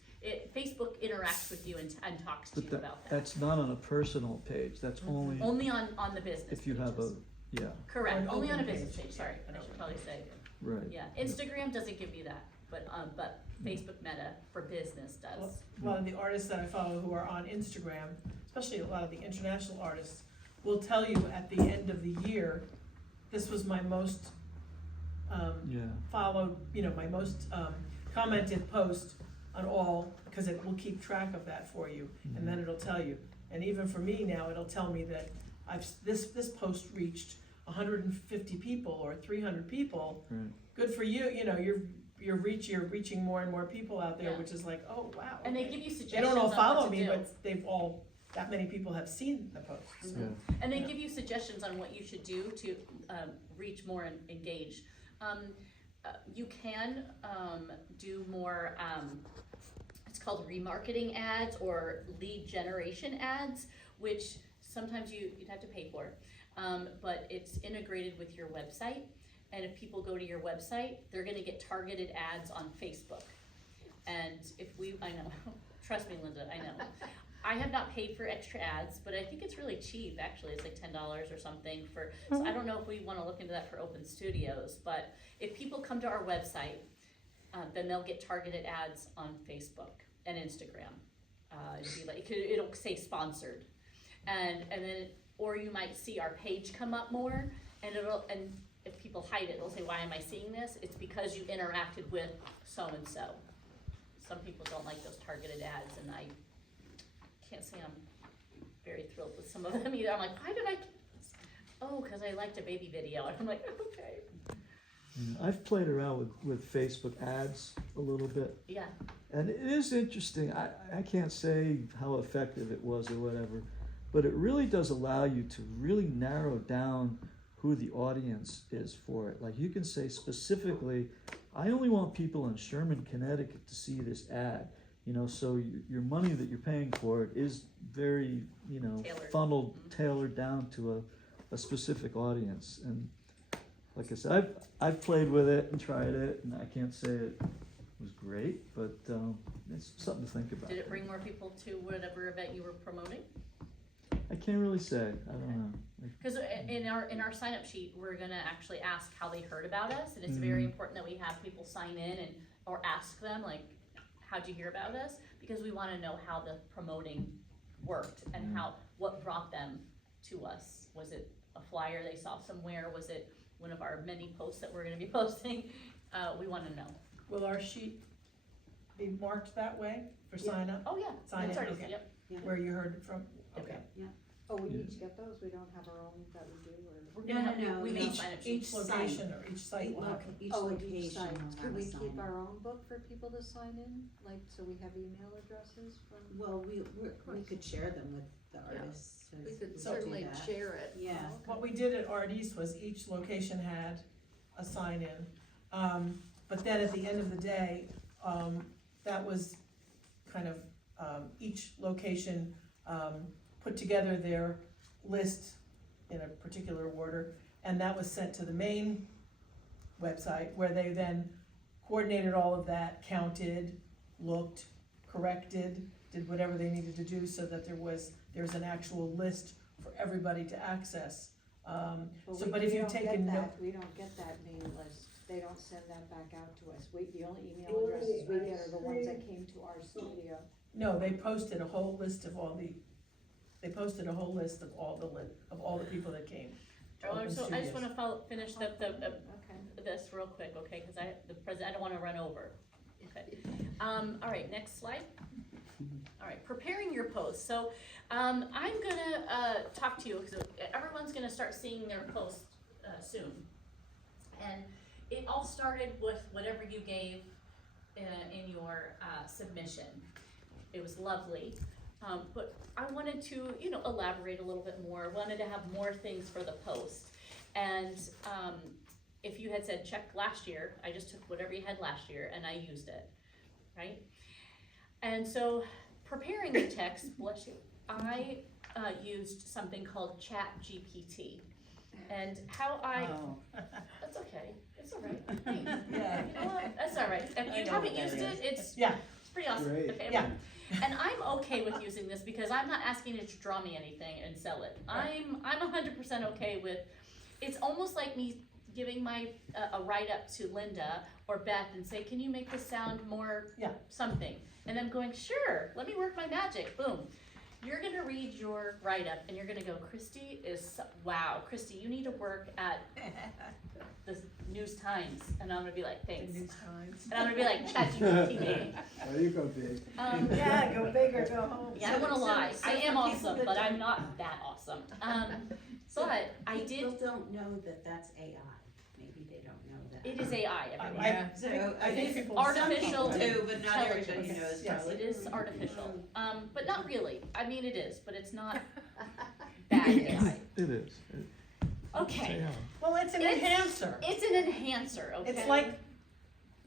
Facebook interacts with you and talks to But you about that. that's not on a personal page, that's only Only on the business if you have a, pages. yeah, Correct, An only on a open business page. page, sorry, I should probably say. right. Yeah, Instagram doesn't give you that, but Facebook Meta for business does. A lot of the artists that I follow who are on Instagram, especially a lot of the international artists, will tell you at the end of the year, this was my most Yeah, followed, my most commented post on all, because it will keep track of that for you, and then it'll tell you. And even for me now, it'll tell me that this post reached 150 people or 300 people. right. Good for you, you're reaching more and more people out there, Yeah. which is like, oh, wow. And they okay. give you They suggestions don't all on follow what to me, do. but that many people have seen the posts. Yeah. And they give you suggestions on what you should do to reach more and engage. You can do more, it's called remarketing ads or lead generation ads, which sometimes you'd have to pay for. But it's integrated with your website. And if people go to your website, they're gonna get targeted ads on Facebook. And I know, trust me, Linda, I know. I have not paid for extra ads, but I think it's really cheap, actually, it's like $10 or something so I don't know if we wanna look into that for Open Studios, but if people come to our website, then they'll get targeted ads on Facebook and Instagram. It'll say sponsored, and then, or you might see our page come up more, and if people hide it, they'll say, why am I seeing this? It's because you interacted with so-and-so. Some people don't like those targeted ads, and I can't say I'm very thrilled with some of them either. I'm like, why did I get this? Oh, because I liked a baby video. And I'm like, okay. Yeah, I've played around with Facebook ads a little bit, Yeah, and it is interesting. I can't say how effective it was or whatever, but it really does allow you to really narrow down who the audience is for it. Like you can say specifically, I only want people in Sherman, Connecticut to see this ad. So your money that you're paying for it is very, Tailored. tailored down to a specific audience. And like I said, I've played with it and tried it, and I can't say it was great, but it's something to think about. did it bring more people to whatever event you were promoting? I can't really say. I don't know. Because in our sign up sheet, we're gonna actually ask how they heard about us, and it's very important that we have people sign in or ask them like, how'd you hear about us? Because we want to know how the promoting worked and what brought them to us. Was it a flyer they saw somewhere? Was it one of our many posts that we're gonna be posting? We wanna know. Will our sheet be marked that way for sign up, Oh, yeah, Sign that's in, already, okay. yep. where you heard it from? Okay. Oh, we need to get those, we don't have our own that we do, or? We're gonna have, No, we no, may no. sign up Each sheets. location or each site will have. Each Oh, at each location site. will have Could a we sign. keep our own book for people to sign in, like, so we have email addresses from? Well, we could share them with the Yeah. artists. We could So- certainly share it. Yeah. Oh, okay. What we did at Art East was each location had a sign in. But then at the end of the day, that was kind of, each location, put together their list in a particular order, and that was sent to the main website, where they then coordinated all of that, counted, looked, corrected, did whatever they needed to do so that there's an actual list for everybody to access. But if you've taken note. We don't get that main list, they don't send that back out to us, the only email addresses we get are the ones that came to our studio. No, they posted a whole list of all the people that came. Open So I just studios. wanna finish Okay. this real quick, okay, cause I don't wanna run over. Okay. All right, next slide. All right, preparing your posts. So, I'm gonna, talk to you, cause everyone's gonna start seeing their posts, soon. And it all started with whatever you gave, in your, submission. It was lovely. But I wanted to, elaborate a little bit more, wanted to have more things for the post. And, if you had said check last year, I just took whatever you had last year and I used it, right? And so preparing the text, bless you, I, used something called ChatGPT. And how that's okay, it's all right. Hey, Yeah. you know what, that's all right. If I you know haven't what used that it, it's Yeah. pretty awesome. Great. Okay, Yeah. and I'm okay with using this because I'm not asking it to draw me anything and sell it. I'm 100% okay with, it's almost like me giving my, a write-up to Linda or Beth and say, can you make this sound more Yeah. something? And I'm going, sure, let me work my magic, boom. You're gonna read your write-up and you're gonna go, Christy wow, Christy, you need to work at the News Times. And I'm gonna be like, thanks. News Times. And I'm gonna be like, ChatGPT, baby. There you go, big. Yeah, go big or go home. Yeah, I don't wanna lie, So I am for people awesome, that but I'm don't- not that awesome. But I did, People don't know that that's AI, maybe they don't know that. it is AI, everyone. I So, I think think people. Artificial some people do, but not everybody intelligence. knows Yes. probably. It is artificial, but not really. I mean, it is, but it's not bad AI. It is. Okay, Well, it's an It's- enhancer. it's an enhancer, okay? It's like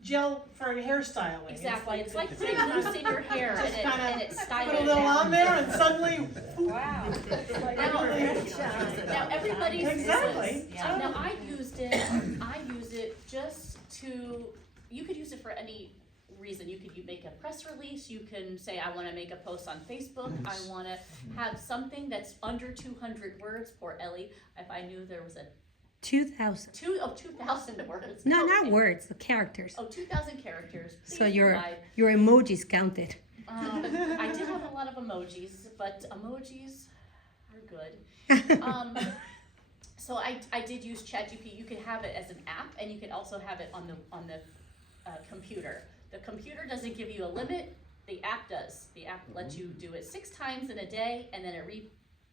gel for hairstyling. Exactly, it's like putting mousse in your hair and Just kinda and it styling Put a it little on down. there and suddenly. Wow. Like, Now, everything- now everybody's Exactly. business. Now I use it just to, you could use it for any reason. You could make a press release, you can say, I wanna make a post on Facebook, I wanna have something that's under 200 words, poor Ellie, if I knew there was a 2,000. 2,000 words. No, not words, the characters. Oh, 2,000 characters. So Please your provide. your emojis counted. I did have a lot of emojis, but emojis are good. So I did use ChatGPT. You could have it as an app, and you could also have it on the computer. The computer doesn't give you a limit. The app does. The app lets you do it 6 times in a day, and then it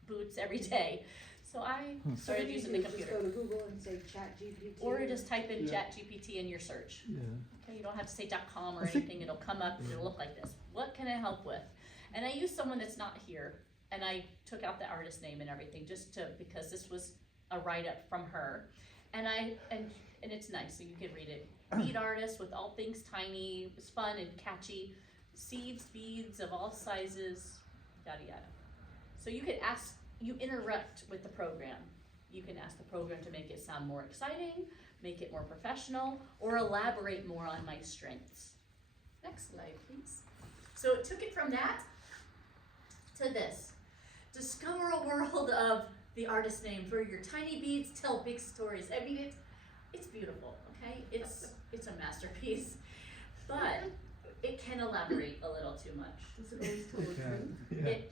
reboots every day. So I started using the computer. Just go to Google and say ChatGPT. Or just type in Yeah. ChatGPT in your search. Yeah. Okay, you don't have to say .com or I think- anything, it'll come up, it'll look like this. What can I help with? And I used someone that's not here, and I took out the artist name and everything, because this was a write-up from her. And it's nice, so you can read it. Bead artist with all things tiny, it's fun and catchy. Seeds, beads of all sizes, yada yada. So you could you interact with the program. You can ask the program to make it sound more exciting, make it more professional, or elaborate more on my strengths. Next slide, please. So it took it from that to this. Discover a world of the artist name where your tiny beads tell big stories. I mean, it's beautiful, okay? It's a masterpiece, but it can elaborate a little too much. Yeah. It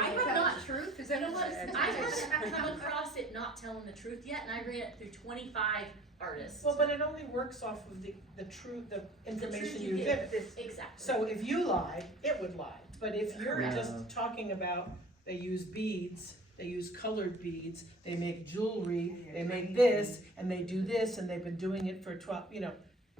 I have not truth, you know what, I haven't come across it not telling the truth yet, and I ran it through 25 artists. Well, but it only works off of the truth, the information you give. give. Exactly. So if you lied, it would lie, but if you're Yeah. just talking about, they use beads, they use colored beads, they make jewelry, they make this, and they do this, and they've been doing it for 12,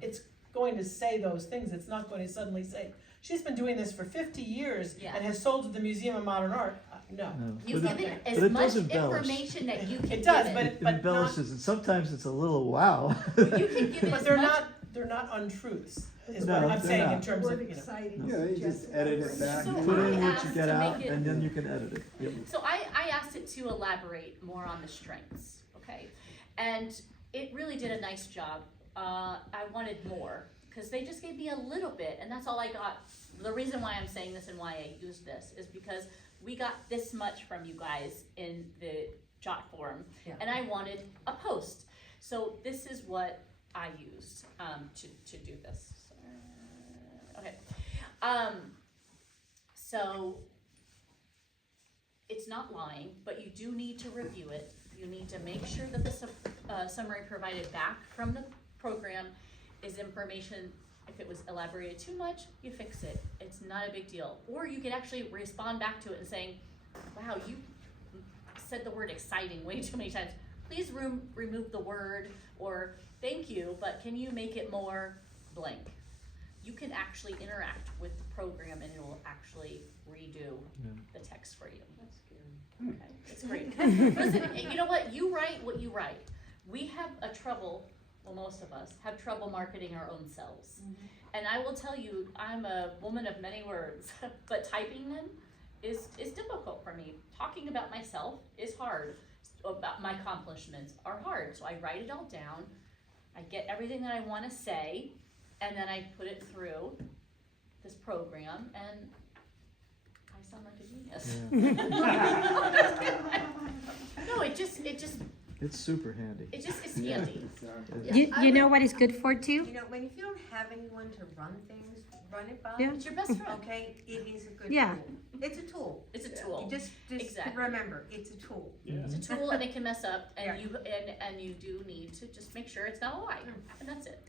it's going to say those things, it's not going to suddenly say, she's been doing this for 50 years Yeah. and has sold to the Museum of Modern Art, no. No, You but give it- it but as it much does embellish. information that you can It does, give but it. It but not, embellishes, and sometimes it's a little wow. You can give it but as they're much. they're not untruths, is No, what I'm they're saying in not. terms Word of, exciting. Yeah, you just edit it back. So Put in I what you asked get to out, make it- and then you can edit it. Yep. So I asked it to elaborate more on the strengths, okay? And it really did a nice job. I wanted more, because they just gave me a little bit, and that's all I got. The reason why I'm saying this and why I used this is because we got this much from you guys in the Jot forum, Yeah. and I wanted a post. So this is what I used to do this. Okay. So it's not lying, but you do need to review it. You need to make sure that the summary provided back from the program is information. If it was elaborated too much, you fix it. It's not a big deal. Or you can actually respond back to it and saying, wow, you said the word exciting way too many times. Please remove the word, or thank you, but can you make it more blank? You can actually interact with the program and it will actually redo the text for you. That's scary. Okay, it's great. Listen, you know what? You write what you write. We have most of us have trouble marketing our own selves. And I will tell you, I'm a woman of many words, but typing them is difficult for me. Talking about myself is hard. About my accomplishments are hard. So I write it all down. I get everything that I want to say, and then I put it through this program, and I sound like a genius. No, it just It's super handy. it's handy. You know what is good for too? You know, when if you don't have anyone to run things, run it by. Yeah. It's your best friend. Okay, it is a good Yeah. tool. It's a tool. It's a You tool. just Exactly. remember, it's a tool. It's a tool, and it can mess up, and Yeah. you do need to just make sure it's not a lie, and that's it.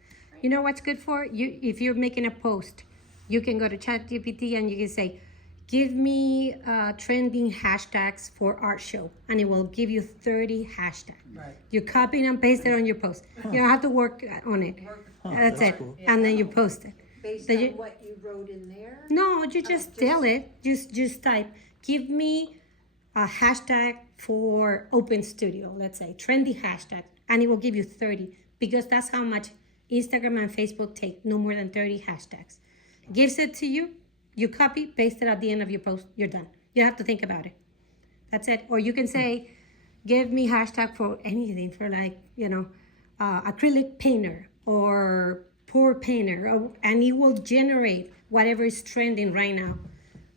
You know what's good for? If you're making a post, you can go to ChatGPT and you can say, give me trending hashtags for art show, and it will give you 30 hashtags. right. You copy and paste it on your post. You don't have to work on it. That's it. cool. And then you post it. Based Did on you- what you wrote in there? No, you just tell it. Just type, give me a hashtag for Open Studio, let's say, trendy hashtag, and it will give you 30, because that's how much Instagram and Facebook take, no more than 30 hashtags. Gives it to you, you copy, paste it at the end of your post, you're done. You don't have to think about it. That's it. Or you can say, give me hashtag for anything, for like, acrylic painter or pour painter, and it will generate whatever is trending right now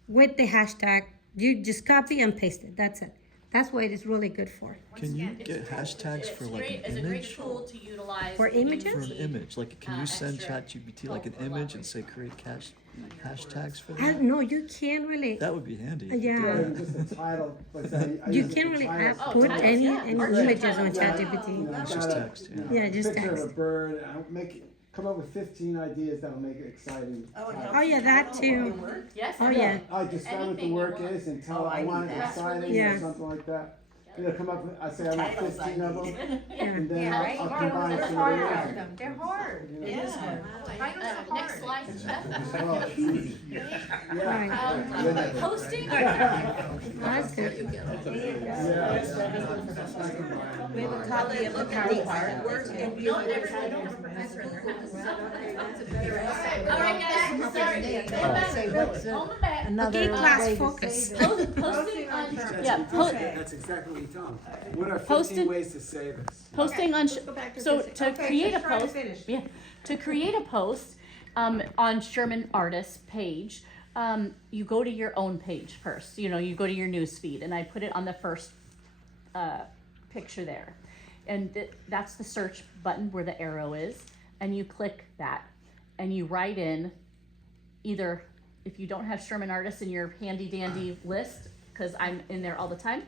with the hashtag. You just copy and paste it. That's it. That's what it is really good for. Can you It's get cool. hashtags It's for like great. an It's a great image? tool to utilize For when you images? For an need, image, like can you send extra ChatGPT like an help or image and say elaborate. create hashtags for I, that? no, you can't really. That would be handy. Yeah. Or even just a title, like say, I You use it can't for really titles. Oh, put titles, any yeah. Art images on titles. ChatGPT. You know, It's I've just got a, text, you know, yeah. Yeah, just picture text. of a bird, and I'll come up with 15 ideas that'll make it exciting. Oh yeah, that too. Yes. Oh yeah. I describe what the Anything you work want. is and tell Oh, I I want do it that. exciting Yeah. or something like that. Come up with, I say I want Titles 15 of them, Yeah. and then Yeah, I'll right? combine They're some hard. of them. They're hard. You know, It is hard. Titles are Next hard. slide, Beth. Oh, it's easy. Yeah. Posting. That's good. We have a copy of the PowerPoint. All right, guys. Sorry. Hold it back. Okay, class focus. Posting on. That's exactly what you tell them. What are 15 Posted- ways to say this? Posting on. So to create a post. finish. Yeah, to create a post on Sherman Artist's page, you go to your own page first. You go to your news feed, and I put it on the first picture there. And that's the search button where the arrow is, and you click that, and you write in either if you don't have Sherman Artists in your handy dandy list, because I'm in there all the time,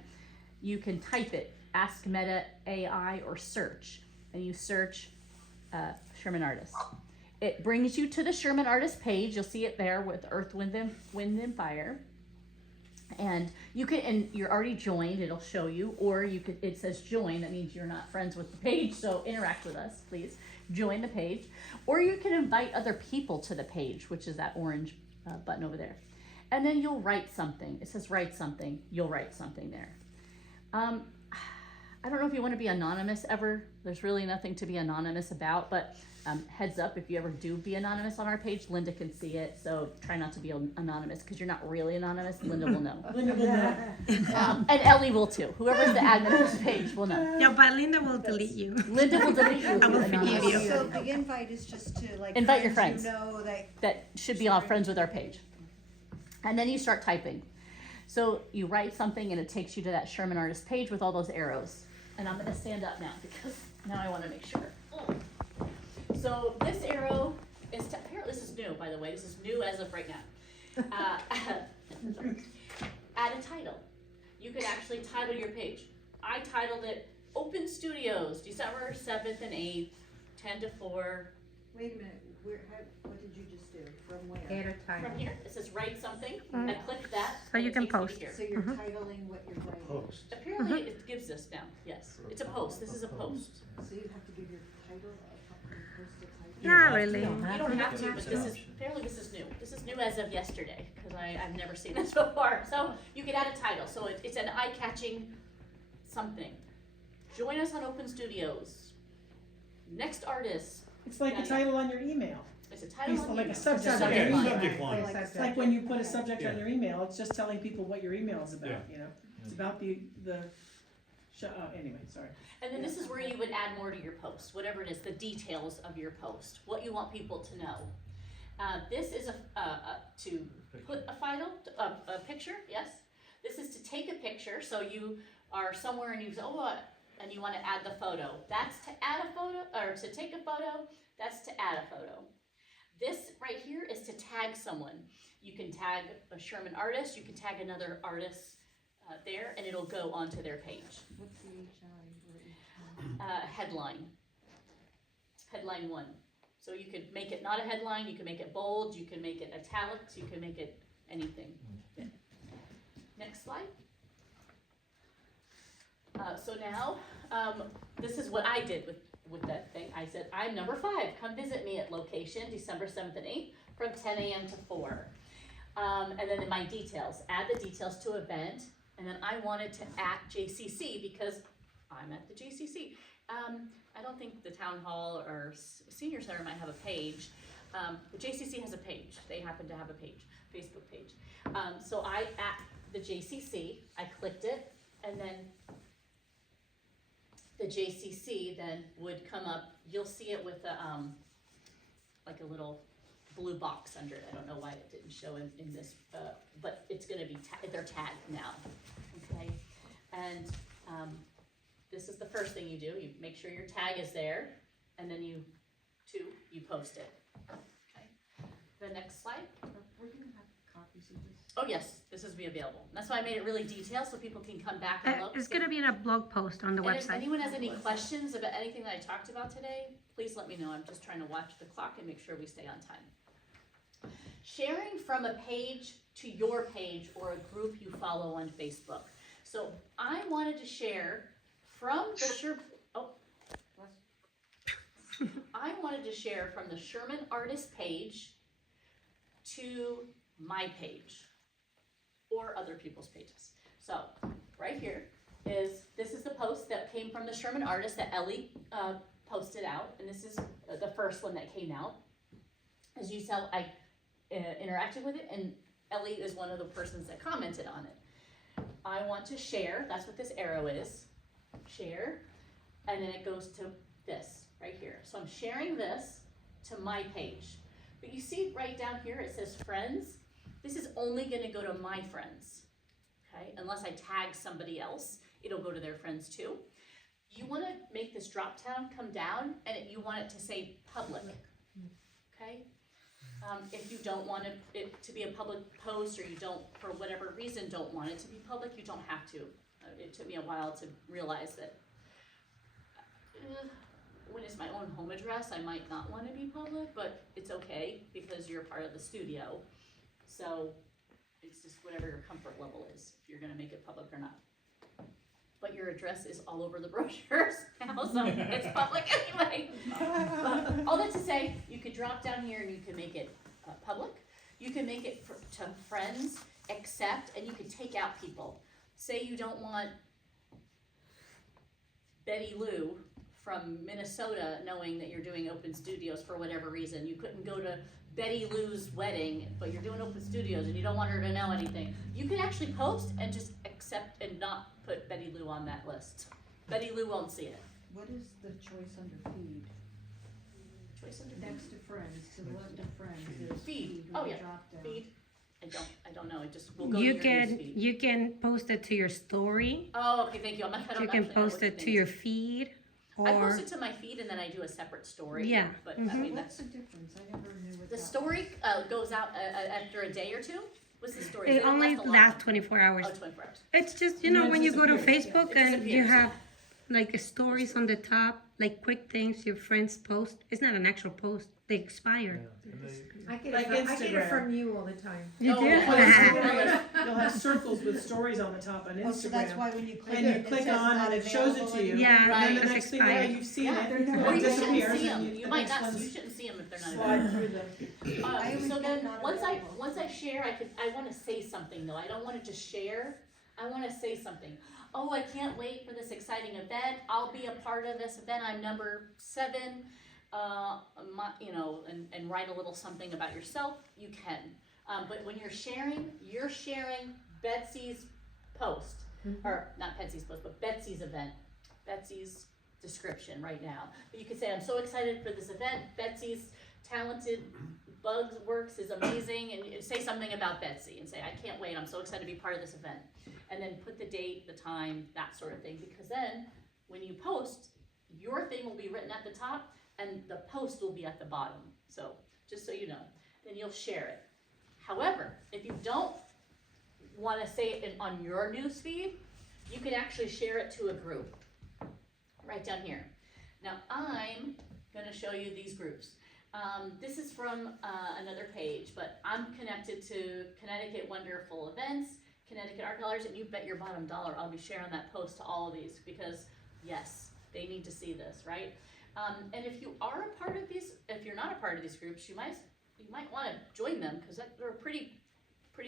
you can type it, Ask Meta AI or search, and you search Sherman Artists. It brings you to the Sherman Artist page. You'll see it there with Earth, Wind, and Fire. And you can, and you're already joined, it'll show you, or you could, it says join, that means you're not friends with the page, so interact with us, please. Join the page. Or you can invite other people to the page, which is that orange button over there. And then you'll write something. It says write something, you'll write something there. I don't know if you want to be anonymous ever. There's really nothing to be anonymous about, but heads up, if you ever do be anonymous on our page, Linda can see it, so try not to be anonymous, because you're not really anonymous. Linda will know. Linda will know. And Ellie will too. Whoever's the admin of this page will know. Yeah, but Linda will delete you. Linda will delete you. I will if you're forgive anonymous. you. So the invite is just to like. Invite your you friends. know that. That should be all friends with our page. And then you start typing. So you write something and it takes you to that Sherman Artist page with all those arrows. And I'm gonna stand up now because now I wanna make sure. So this arrow is, apparently this is new, by the way, this is new as of right now. Add a title. You can actually title your page. I titled it Open Studios, December 7th and 8th, 10 to 4. Wait a minute, what did you just do? From where? Add a title. From here, it says write something. I click that. So and you it can takes me to post. here. So you're titling what you're writing. Post. Apparently it gives us now, yes. It's a post, this is a post. So you have to give your title, post a title? Not really. You don't have to, but this is, apparently this is new. This is new as of yesterday, because I've never seen this before. So you could add a title, so it's an eye-catching something. Join us on Open Studios. Next artist. It's like a title on your email. It's a title on Like your a subject. subject line. Subject line. It's like when you put a subject on your email, it's just telling people what your email is about, you know? It's about the anyway, sorry. And then this is where you would add more to your post, whatever it is, the details of your post, what you want people to know. This is to put a picture, yes. This is to take a picture, so you are somewhere and you say, and you want to add the photo. That's to add a photo, or to take a photo, that's to add a photo. This right here is to tag someone. You can tag a Sherman artist, you can tag another artist there, and it'll go onto their page. What's the Headline. Headline 1. So you could make it not a headline, you can make it bold, you can make it italics, you can make it anything. Next slide. So now, this is what I did with that thing. I said, I'm number 5, come visit me at location December 7th and 8th from 10 a.m. to 4. And then in my details, add the details to event, and then I wanted to at JCC because I'm at the JCC. I don't think the town hall or senior center might have a page. The JCC has a page. They happen to have a page, Facebook page. So I at the JCC, I clicked it, and then the JCC then would come up. You'll see it with a like a little blue box under it. I don't know why it didn't show in this, but it's going to be they're tagged now. Okay, and this is the first thing you do. You make sure your tag is there, and then you post it. Okay. The next slide. We're gonna have copies of this. Oh yes, this is be available. That's why I made it really detailed so people can come back and look. It's going to be in a blog post on the And if website. anyone has any questions about anything that I talked about today, please let me know. I'm just trying to watch the clock and make sure we stay on time. Sharing from a page to your page or a group you follow on Facebook. So I wanted to share from the I wanted to share from the Sherman Artist page to my page or other people's pages. So right here this is the post that came from the Sherman Artist that Ellie posted out, and this is the first one that came out. As you saw, I interacted with it, and Ellie is one of the persons that commented on it. I want to share, that's what this arrow is, share, and then it goes to this right here. So I'm sharing this to my page. But you see right down here it says friends. This is only going to go to my friends, okay? Unless I tag somebody else, it'll go to their friends too. You want to make this drop down come down, and you want it to say public, okay? If you don't want it to be a public post, or you don't, for whatever reason, don't want it to be public, you don't have to. It took me a while to realize that when it's my own home address, I might not want to be public, but it's okay because you're part of the studio. So it's just whatever your comfort level is, if you're gonna make it public or not. But your address is all over the brochures now, so it's public anyway. But all that to say, you could drop down here and you can make it public. You can make it to friends, accept, and you can take out people. Say you don't want Betty Lou from Minnesota knowing that you're doing open studios for whatever reason. You couldn't go to Betty Lou's wedding, but you're doing open studios and you don't want her to know anything. You can actually post and just accept and not put Betty Lou on that list. Betty Lou won't see it. What is the choice under feed? Choice under Next to friends, to the left of friends, there's feed. with Oh the yeah, drop down. feed. I don't know. It just will go You to your can newsfeed. you can post it to your story. Oh, okay, thank you. I don't You can actually know post what the it to thing your is. feed, I or post it to my feed and then I do a separate story. Yeah, But I mhm. mean, What's the difference? I never knew what the that story goes out after a day or two. What's the story? it They don't only last a long lasts time. 24 hours. Oh, 24 hours. It's just, you And know, then it when you go to disappears, yeah. Facebook It and you disappears, have like stories on the top, like quick things your friends post. It's not an actual post. They expire. I get Like it Instagram. from you all the time. You Oh, do? yeah. You'll have circles with stories on the top on Oh, so that's Instagram. why when you click And it, you it click says on not and it shows it available to you. Yeah, And then Right. the next thing you know, expired. you've seen Yeah, it, they're and not- Or it you shouldn't disappears, see and them. you, You the might next not. You one's shouldn't see them if they're not slide available. through the. I always So get then, not once available. I share, I want to say something though. I don't want to just share. I want to say something. Oh, I can't wait for this exciting event. I'll be a part of this event. I'm number 7. And write a little something about yourself. You can. But when you're sharing Betsy's post, or not Betsy's post, but Betsy's event, Betsy's description right now. But you could say, I'm so excited for this event. Betsy's talented Bugs Works is amazing, and you say something about Betsy and say, I can't wait. I'm so excited to be part of this event. And then put the date, the time, that sort of thing. Because then when you post, your thing will be written at the top and the post will be at the bottom. So just so you know, then you'll share it. However, if you don't want to say it on your newsfeed, you can actually share it to a group right down here. Now I'm going to show you these groups. This is from another page, but I'm connected to Connecticut Wonderful Events, Connecticut Art Galleries, and you bet your bottom dollar I'll be sharing that post to all of these because yes, they need to see this, right? And if you are a part of these, if you're not a part of these groups, you might want to join them because they're a pretty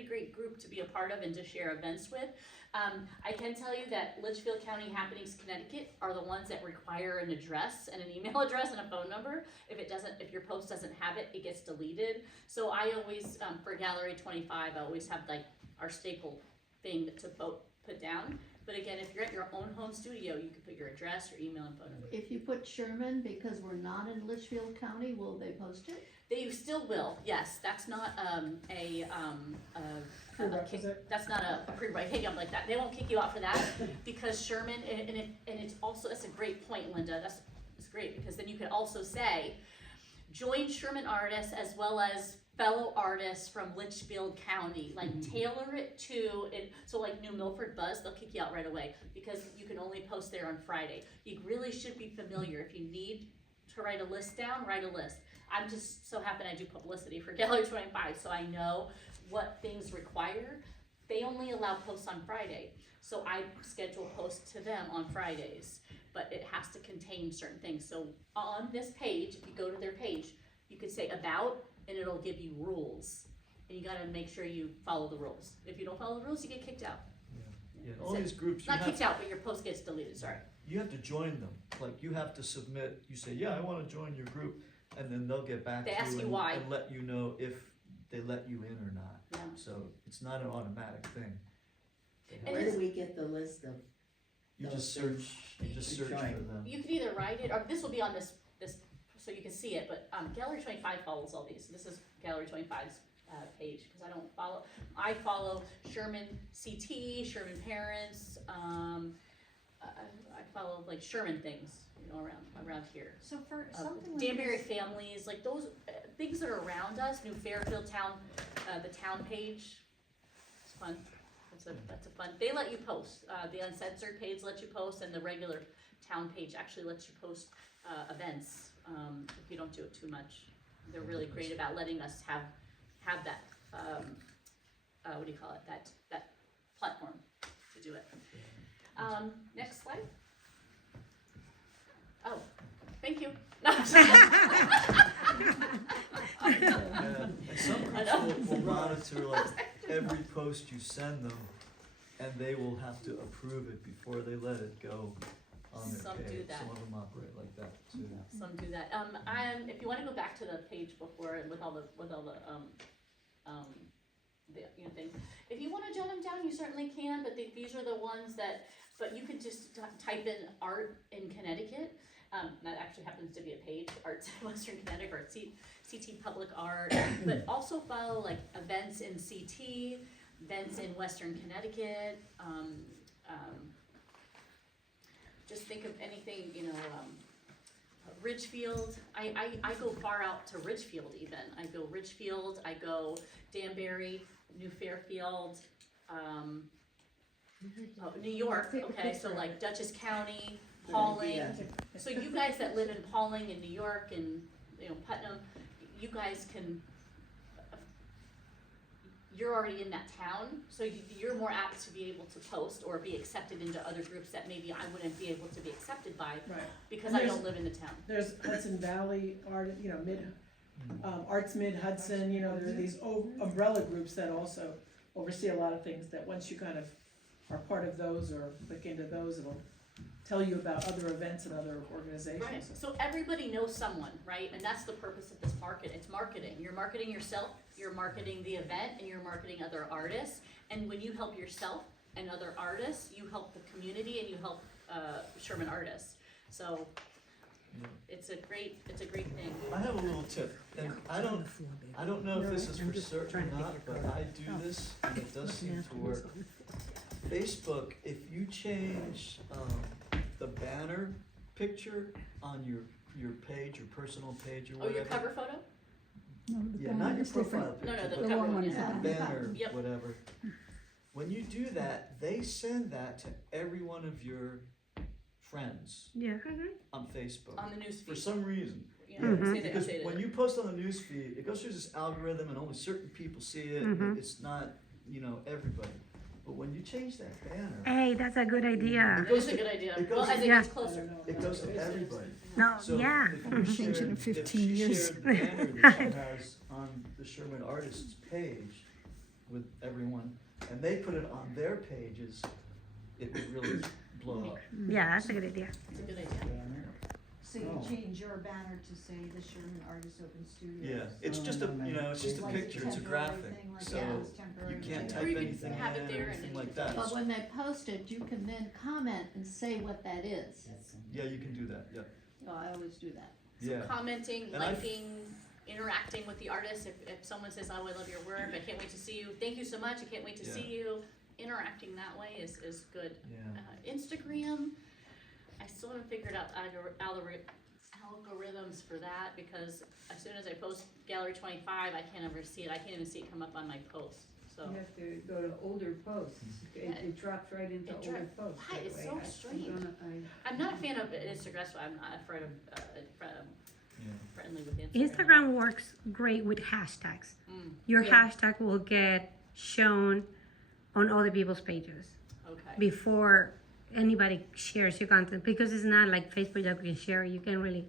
great group to be a part of and to share events with. I can tell you that Litchfield County Happenings Connecticut are the ones that require an address and an email address and a phone number. If your post doesn't have it, it gets deleted. So I always, for Gallery 25, I always have like our staple thing to put down. But again, if you're at your own home studio, you can put your address, your email, and phone number. If you put Sherman, because we're not in Litchfield County, will they post it? They still will, yes. That's not Prerequisite. that's not a prerequisite like that. They won't kick you out for that because Sherman, and it's also, that's a great point, Linda. That's great because then you can also say, join Sherman artists as well as fellow artists from Litchfield County. Like tailor it to it. So like New Milford Buzz, they'll kick you out right away because you can only post there on Friday. You really should be familiar. If you need to write a list down, write a list. I'm just so happy I do publicity for Gallery 25, so I know what things require. They only allow posts on Friday, so I schedule posts to them on Fridays, but it has to contain certain things. So on this page, if you go to their page, you could say about, and it'll give you rules, and you gotta make sure you follow the rules. If you don't follow the rules, you get kicked out. Yeah, all these groups, you Not have kicked out, but your post gets deleted, sorry. you have to join them. Like you have to submit. You say, yeah, I want to join your group, and then they'll get back They to ask you you and, why. and let you know if they let you in or not. Yeah. So it's not an automatic thing. They have- And Where it's- do we get the list of? You just those search. You just search for join? them. You could either write it, or this will be on this, so you can see it, but Gallery 25 follows all these. This is Gallery 25's page, because I follow Sherman CT, Sherman Parents, I follow like Sherman things, you know, around here. So for something like Danbury this, families, like those things that are around us, New Fairfield town, the town page, it's fun. That's a fun, they let you post, the uncensored page lets you post, and the regular town page actually lets you post, events, if you don't do it too much. They're really great about letting us have that, what do you call it, that platform to do it. Next slide. Oh, thank you. And some groups will monitor like every post you send them, and they will have to approve it before they let it go on their Some do page. that. Some of them operate like that too. Some do that. If you wanna go back to the page before with all the you know, things, if you wanna jot them down, you certainly can, but these are the ones that, but you could just type in art in Connecticut. That actually happens to be a page, Arts in Western Connecticut, or CT Public Art, but also follow like events in CT, events in Western Connecticut, just think of anything, you know, Ridgefield, I go far out to Ridgefield even, I go Ridgefield, I go Danbury, New Fairfield, New York, okay, so like Dutchess County, Pauling, so you guys that live in Pauling and New York and, you know, Putnam, you guys can, you're already in that town, so you're more apt to be able to post or be accepted into other groups that maybe I wouldn't be able to be accepted by, Right. because And I don't live in the town. There's Hudson Valley Art, you know, Arts Mid Hudson, you know, there are these umbrella groups that also oversee a lot of things, that once you kind of are part of those or look into those, it'll tell you about other events and other organizations. Right, so everybody knows someone, right, and that's the purpose of this market, it's marketing, you're marketing yourself, you're marketing the event, and you're marketing other artists, and when you help yourself and other artists, you help the community and you help, Sherman artists, so it's a great thing. I have a little tip, and I don't know if this is for certain or not, but I do this, and it does seem to work. Facebook, if you change, the banner picture on your page, your personal page or Oh, whatever. your cover photo? Yeah, not your profile No, picture, no, the but cover one, the yeah. banner, Yep. whatever. When you do that, they send that to every one of your friends Yeah. on Facebook. On the news For feed. some reason. Yeah, Mhm. say they Because updated when it. you post on the news feed, it goes through this algorithm and only certain people see it, Mhm. it's not, you know, everybody. But when you change that banner, Hey, that's a good idea. That is a good idea, it well, goes as to- it Yeah. gets closer. it goes to everybody. No, So yeah. if you shared, Changing in if 15 she years. shared the banner that she has on the Sherman Artists page with everyone, and they put it on their pages, it would really blow up. Yeah, that's a good idea. It's a good idea. So you change your banner to say the Sherman Artist Open Studios. Yeah, it's just a, you know, it's just a Like picture, it's a temporary graphic, thing, like so that, it's temporary. you can't Or type you can anything in have it there or and anything then like you that. but when they post it, you can then comment and say what that is. Yeah, you can do that, yeah, Oh, I always do that. yeah. Commenting, And I've- liking, interacting with the artist, if someone says, oh, I love your work, I can't wait to see you, thank you so much, I can't wait to Yeah. see you, interacting that way is good. Yeah. Instagram, I still haven't figured out algorithms for that, because as soon as I post Gallery 25, I can't ever see it, I can't even see it come up on my post, so. You have to go to older posts, it drops right into It older dro- posts. Why? that It's way. so strange. I'm not a fan of Instagram, so I'm not afraid of, friendly with Instagram. Instagram works great with hashtags. Mm, Your Yeah. hashtag will get shown on other people's pages okay. before anybody shares your content, because it's not like Facebook that you can share. You can really,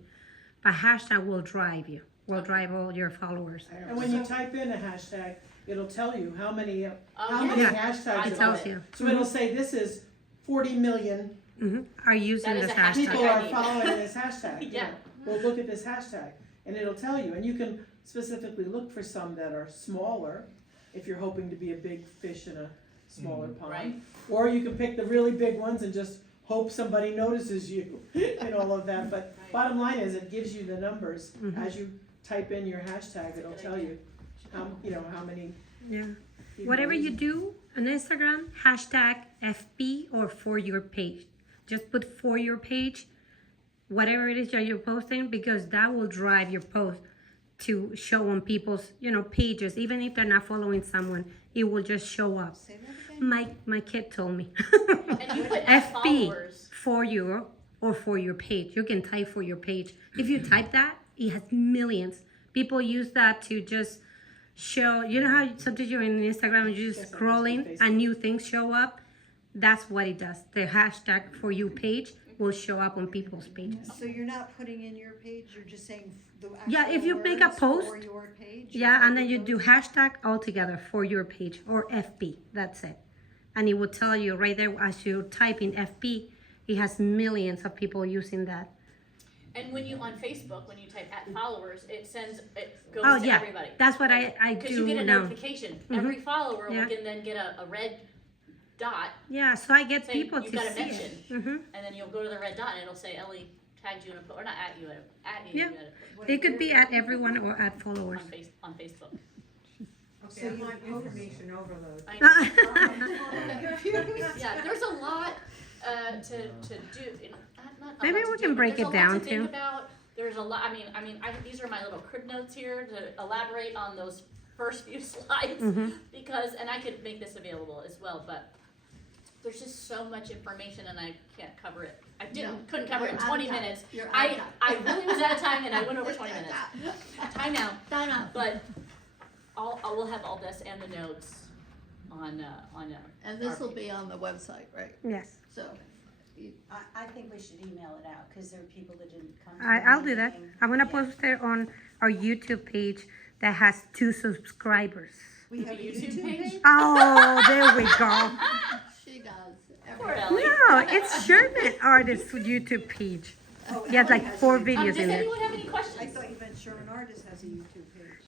but hashtag will drive you. Will drive all your followers. And when you type in a hashtag, it'll tell you how many Oh, many yeah. hashtags It it tells is. you. So it'll say this is 40 million Are using That is this a hashtag. people hashtag. are following this hashtag. Yeah. Well, look at this hashtag, and it'll tell you, and you can specifically look for some that are smaller, if you're hoping to be a big fish in a smaller pond. Right. Or you can pick the really big ones and just hope somebody notices you and all of that, but Right. bottom line is, it gives you the numbers, Mhm. as you type in your hashtag, it'll Good tell idea. you how many. Yeah. people Whatever are you using. do on Instagram, hashtag FB or for your page. just put for your page, whatever it is that you're posting, because that will drive your post to show on people's, pages. Even if they're not following someone, it will just show up. Say that again? My kid told me. And you put add FB followers. for you or for your page. You can type for your page. If you type that, it has millions. People use that to just show, you know how sometimes you're in Instagram and you're just scrolling and new things show up? That's what it does. The hashtag for you page will show up on people's pages. So you're not putting in your page, you're just saying the Yeah, if actual you make a words post, for your page? Yeah, and then you typing do hashtag altogether for your page or FB. That's it. And it will tell you right there as you type in FB, it has millions of people using that. And when you on Facebook, when you type @followers, it goes Oh to yeah, everybody. that's what I Because do you get a now. notification. Mhm. Every follower Yeah. will then get a red dot Yeah, so I get saying people you've to got a see mention. it. Hmm. And then you'll go to the red dot and it'll say Ellie tagged you in a post, or not at you, at you. Yeah. You gotta put It could be at everyone or at followers. on Facebook. Okay, I'm on information overload. I know. Yeah, there's a lot to do. Not a Maybe lot to we do, can but break there's it a lot down, to think too. about. There's a lot. These are my little crib notes here to elaborate on those first few slides Mhm. because, and I could make this available as well, but there's just so much information and I can't cover it. I couldn't cover it in 20 minutes. I really was out of time and I went over 20 minutes. Time out. Time out. But I will have all this and the notes on And this will be on the website, right? Yes. So, I think we should email it out, cause there are people that didn't come to I'll the do that. meeting. I'm gonna Yeah. post it on our YouTube page that has 2 subscribers. We have a YouTube YouTube page? page? Oh, there we go. she does. Poor everything. Ellie. No, it's Sherman Artist YouTube page. Oh, He has Ellie like has a 4 YouTube videos Does in there. anyone have any I questions? thought you meant Sherman Artist has a YouTube page.